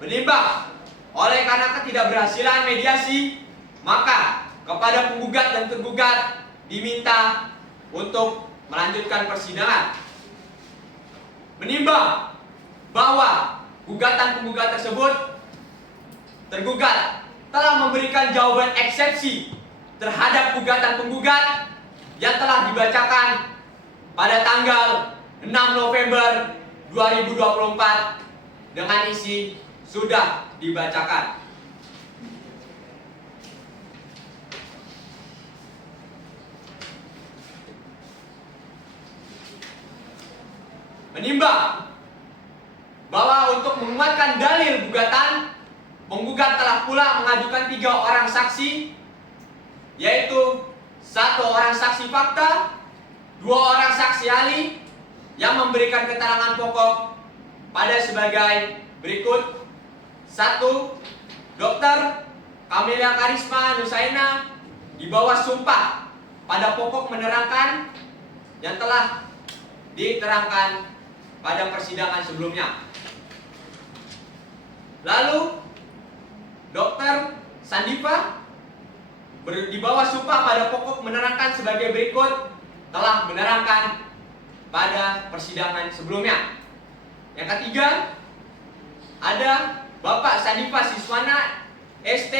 Menimbang oleh karena ketidakberhasilan mediasi, maka kepada penggugat dan tergugat diminta untuk melanjutkan persidangan. Menimbang bahwa gugatan penggugat tersebut tergugat telah memberikan jawaban eksepsi terhadap gugatan penggugat yang telah dibacakan pada tanggal 6 November 2024 dengan isi sudah dibacakan. Menimbang bahwa untuk menguatkan dalil gugatan, penggugat telah pula mengajukan 3 orang saksi, yaitu 1 orang saksi fakta, 2 orang saksi ahli yang memberikan keterangan pokok pada sebagai berikut. 1. Dr. Camelia Karisma Nusaina di bawah sumpah pada pokok menerangkan yang telah diterangkan pada persidangan sebelumnya. Lalu Dr. Sandifa di bawah sumpah pada pokok menerangkan sebagai berikut, telah menerangkan pada persidangan sebelumnya. Yang ketiga, ada Bapak Sandifa Siswana ST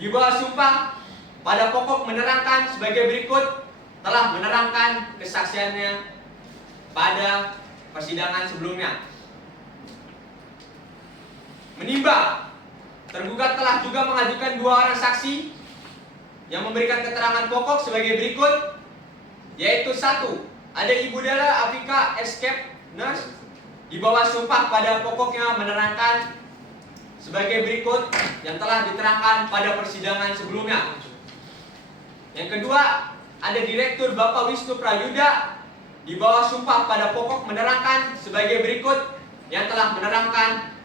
di bawah sumpah pada pokok menerangkan sebagai berikut, telah menerangkan kesaksiannya pada persidangan sebelumnya. Menimbang tergugat telah juga mengajukan 2 orang saksi yang memberikan keterangan pokok sebagai berikut, yaitu 1. Ada Ibu Della Afika Escape Nurse di bawah sumpah pada pokoknya menerangkan sebagai berikut yang telah diterangkan pada persidangan sebelumnya. Yang kedua, ada Direktur Bapak Wisnu Prayuda di bawah sumpah pada pokok menerangkan sebagai berikut yang telah menerangkan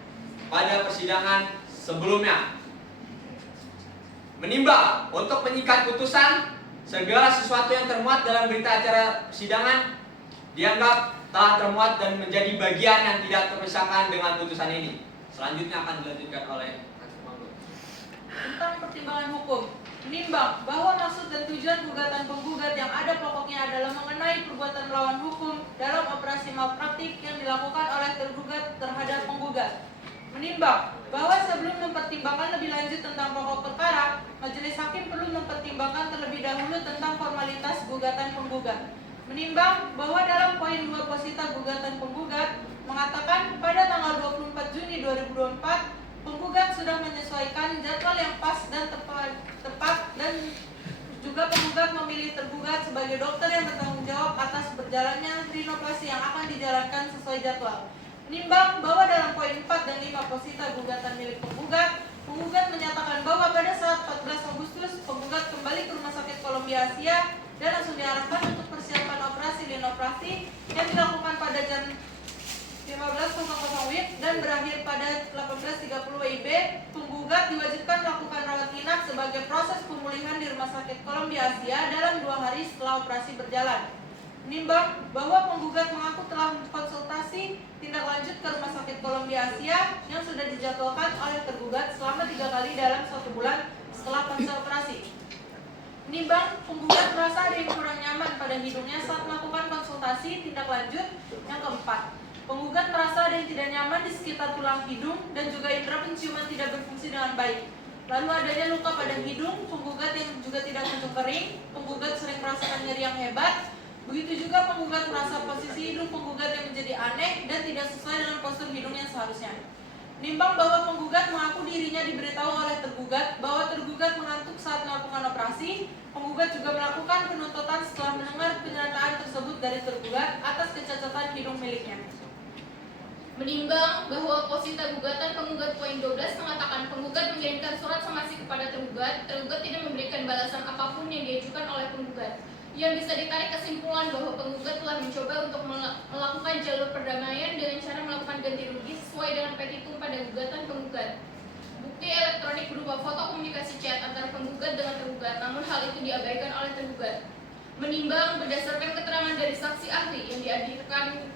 pada persidangan sebelumnya. Menimbang untuk menyikat putusan, segala sesuatu yang termuat dalam berita acara persidangan dianggap telah termuat dan menjadi bagian yang tidak terpisahkan dengan putusan ini. Selanjutnya akan dilanjutkan oleh Hakim Agung. Tentang pertimbangan hukum, menimbang bahwa maksud dan tujuan gugatan penggugat yang ada pokoknya adalah mengenai perbuatan melawan hukum dalam operasi malpraktik yang dilakukan oleh tergugat terhadap penggugat. Menimbang bahwa sebelum mempertimbangkan lebih lanjut tentang pokok perkara, majelis hakim perlu mempertimbangkan terlebih dahulu tentang formalitas gugatan penggugat. Menimbang bahwa dalam poin 2 posita gugatan penggugat mengatakan pada tanggal 24 Juni 2024 penggugat sudah menyesuaikan jadwal yang pas dan tepat dan juga penggugat memilih tergugat sebagai dokter yang bertanggung jawab atas berjalannya rinoplasti yang akan dijalankan sesuai jadwal. Menimbang bahwa dalam poin 4 dan 5 posita gugatan milik penggugat menyatakan bahwa pada saat 14 Agustus penggugat kembali ke Rumah Sakit Columbia Asia dan langsung diarahkan untuk persiapan operasi rinoplasti yang dilakukan pada jam 15.00 WIB dan berakhir pada 18.30 WIB. Penggugat diwajibkan melakukan rawat inap sebagai proses pemulihan di Rumah Sakit Columbia Asia dalam 2 hari setelah operasi berjalan. Menimbang bahwa penggugat mengaku telah konsultasi tindak lanjut ke Rumah Sakit Columbia Asia yang sudah dijadwalkan oleh tergugat selama 3 kali dalam 1 bulan setelah pasca operasi. Menimbang penggugat merasa ada yang kurang nyaman pada hidungnya saat melakukan konsultasi tindak lanjut. Yang keempat, penggugat merasa ada yang tidak nyaman di sekitar tulang hidung dan juga indera penciuman tidak berfungsi dengan baik. Lalu adanya luka pada hidung, penggugat yang juga tidak kunjung kering, penggugat sering merasakan nyeri yang hebat. Begitu juga penggugat merasa posisi hidung penggugat yang menjadi aneh dan tidak sesuai dengan postur hidung yang seharusnya. Menimbang bahwa penggugat mengaku dirinya diberitahu oleh tergugat bahwa tergugat mengantuk saat melakukan operasi. Penggugat juga melakukan penuntutan setelah mendengar pernyataan tersebut dari tergugat atas kecacatan hidung miliknya. Menimbang bahwa posita gugatan penggugat poin 12 mengatakan penggugat mengirimkan surat somasi kepada tergugat tidak memberikan balasan apapun yang diajukan oleh penggugat. Yang bisa ditarik kesimpulan bahwa penggugat telah mencoba untuk melakukan jalur perdamaian dengan cara melakukan ganti rugi sesuai dengan petitum pada gugatan penggugat. Bukti elektronik berupa foto komunikasi chat antara penggugat dengan tergugat, namun hal itu diabaikan oleh tergugat. Menimbang berdasarkan keterangan dari saksi ahli yang dihadirkan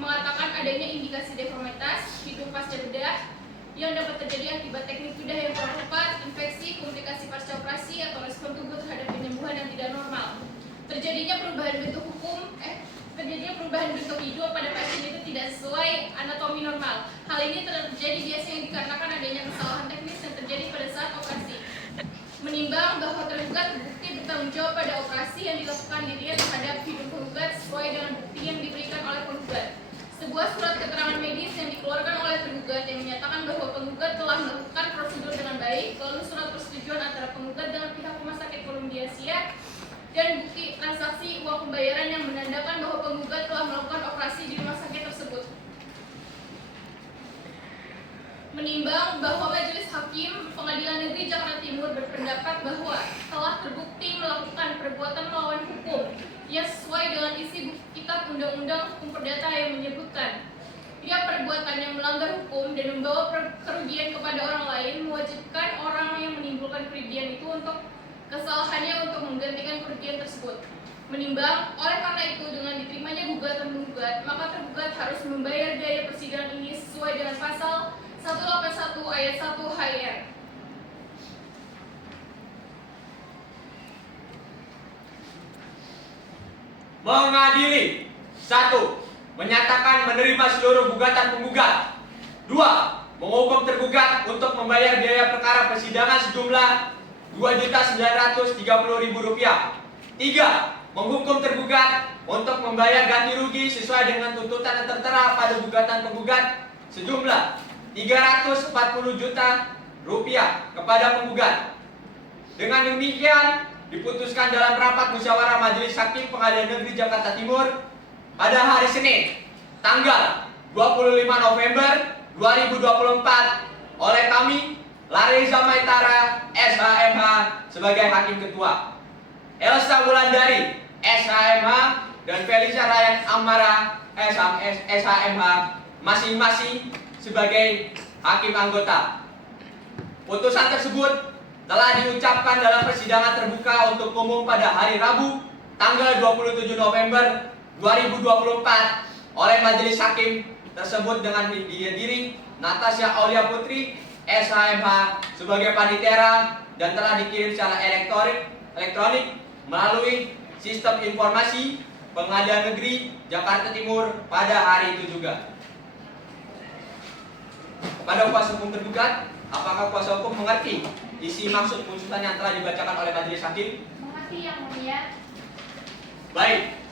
mengatakan adanya indikasi deformitas hidung pasca bedah yang dapat terjadi akibat teknik bedah yang kurang tepat, infeksi, komplikasi pasca operasi atau respon tubuh terhadap penyembuhan yang tidak normal. Terjadinya perubahan bentuk hidup pada pasien itu tidak sesuai anatomi normal. Hal ini terjadi biasanya dikarenakan adanya kesalahan teknis yang terjadi pada saat operasi. Menimbang bahwa tergugat terbukti bertanggung jawab pada operasi yang dilakukan dirinya terhadap hidung penggugat sesuai dengan bukti yang diberikan oleh penggugat. sebuah surat keterangan medis yang dikeluarkan oleh tergugat yang menyatakan bahwa penggugat telah melakukan prosedur dengan baik, lalu surat persetujuan antara penggugat dengan pihak Rumah Sakit Columbia Siak, dan bukti transaksi uang pembayaran yang menandakan bahwa penggugat telah melakukan operasi di rumah sakit tersebut. Menimbang bahwa Majelis Hakim Pengadilan Negeri Jakarta Timur berpendapat bahwa telah terbukti melakukan perbuatan melawan hukum yang sesuai dengan isi Kitab Undang-Undang Hukum Perdata yang menyebutkan dia perbuatan yang melanggar hukum dan membawa kerugian kepada orang lain, mewajibkan orang yang menimbulkan kerugian itu untuk kesalahannya untuk menggantikan kerugian tersebut. Menimbang, oleh karena itu dengan diterimanya gugatan penggugat, maka tergugat harus membayar biaya persidangan ini sesuai dengan pasal 181 ayat 1 HIR. Mengadili. 1. Menyatakan menerima seluruh gugatan penggugat. 2. Menghukum tergugat untuk membayar biaya perkara persidangan sejumlah Rp2.930.000. 3. Menghukum tergugat untuk membayar ganti rugi sesuai dengan tuntutan yang tertera pada gugatan penggugat sejumlah Rp340 juta kepada penggugat. Dengan demikian diputuskan dalam rapat musyawarah Majelis Hakim Pengadilan Negeri Jakarta Timur pada hari Senin tanggal 25 November 2024 oleh kami Lareza Maitara SHMH sebagai Hakim Ketua, Elsa Wulandari SHMH dan Felicia Ryan Amara SHMH masing-masing sebagai Hakim Anggota. Putusan tersebut telah diucapkan dalam persidangan terbuka untuk umum pada hari Rabu tanggal 27 November 2024 oleh Majelis Hakim tersebut dengan dihadiri Natasha Aulia Putri SHMH sebagai panitera dan telah dikirim secara elektronik melalui sistem informasi Pengadilan Negeri Jakarta Timur pada hari itu juga. Kepada kuasa hukum tergugat, apakah kuasa hukum mengerti isi maksud putusan yang telah dibacakan oleh Majelis Hakim? Mengerti yang mulia. Baik.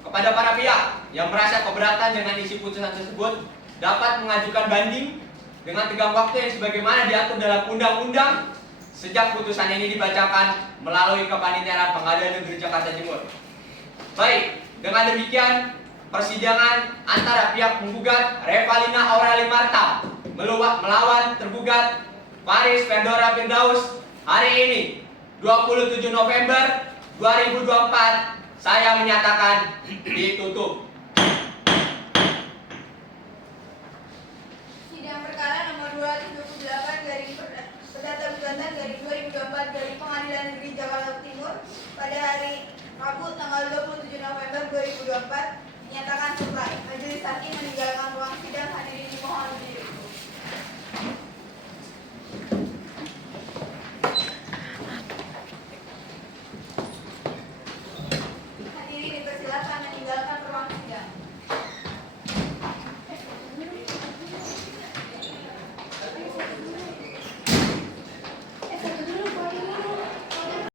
Kepada para pihak yang merasa keberatan dengan isi putusan tersebut dapat mengajukan banding dengan tenggang waktu yang sebagaimana diatur dalam undang-undang sejak putusan ini dibacakan melalui kepanitiaan Pengadilan Negeri Jakarta Timur. Baik, dengan demikian persidangan antara pihak penggugat Revalina Aureli Marta melawan tergugat Faris Ferdora Firdaus hari ini 27 November 2024 saya menyatakan ditutup. Sidang perkara nomor 228 garing Perdata Gugatan garing 2024 dari Pengadilan Negeri Jakarta Timur pada hari Rabu tanggal 27 November 2024 menyatakan selesai. Majelis Hakim meninggalkan ruang sidang.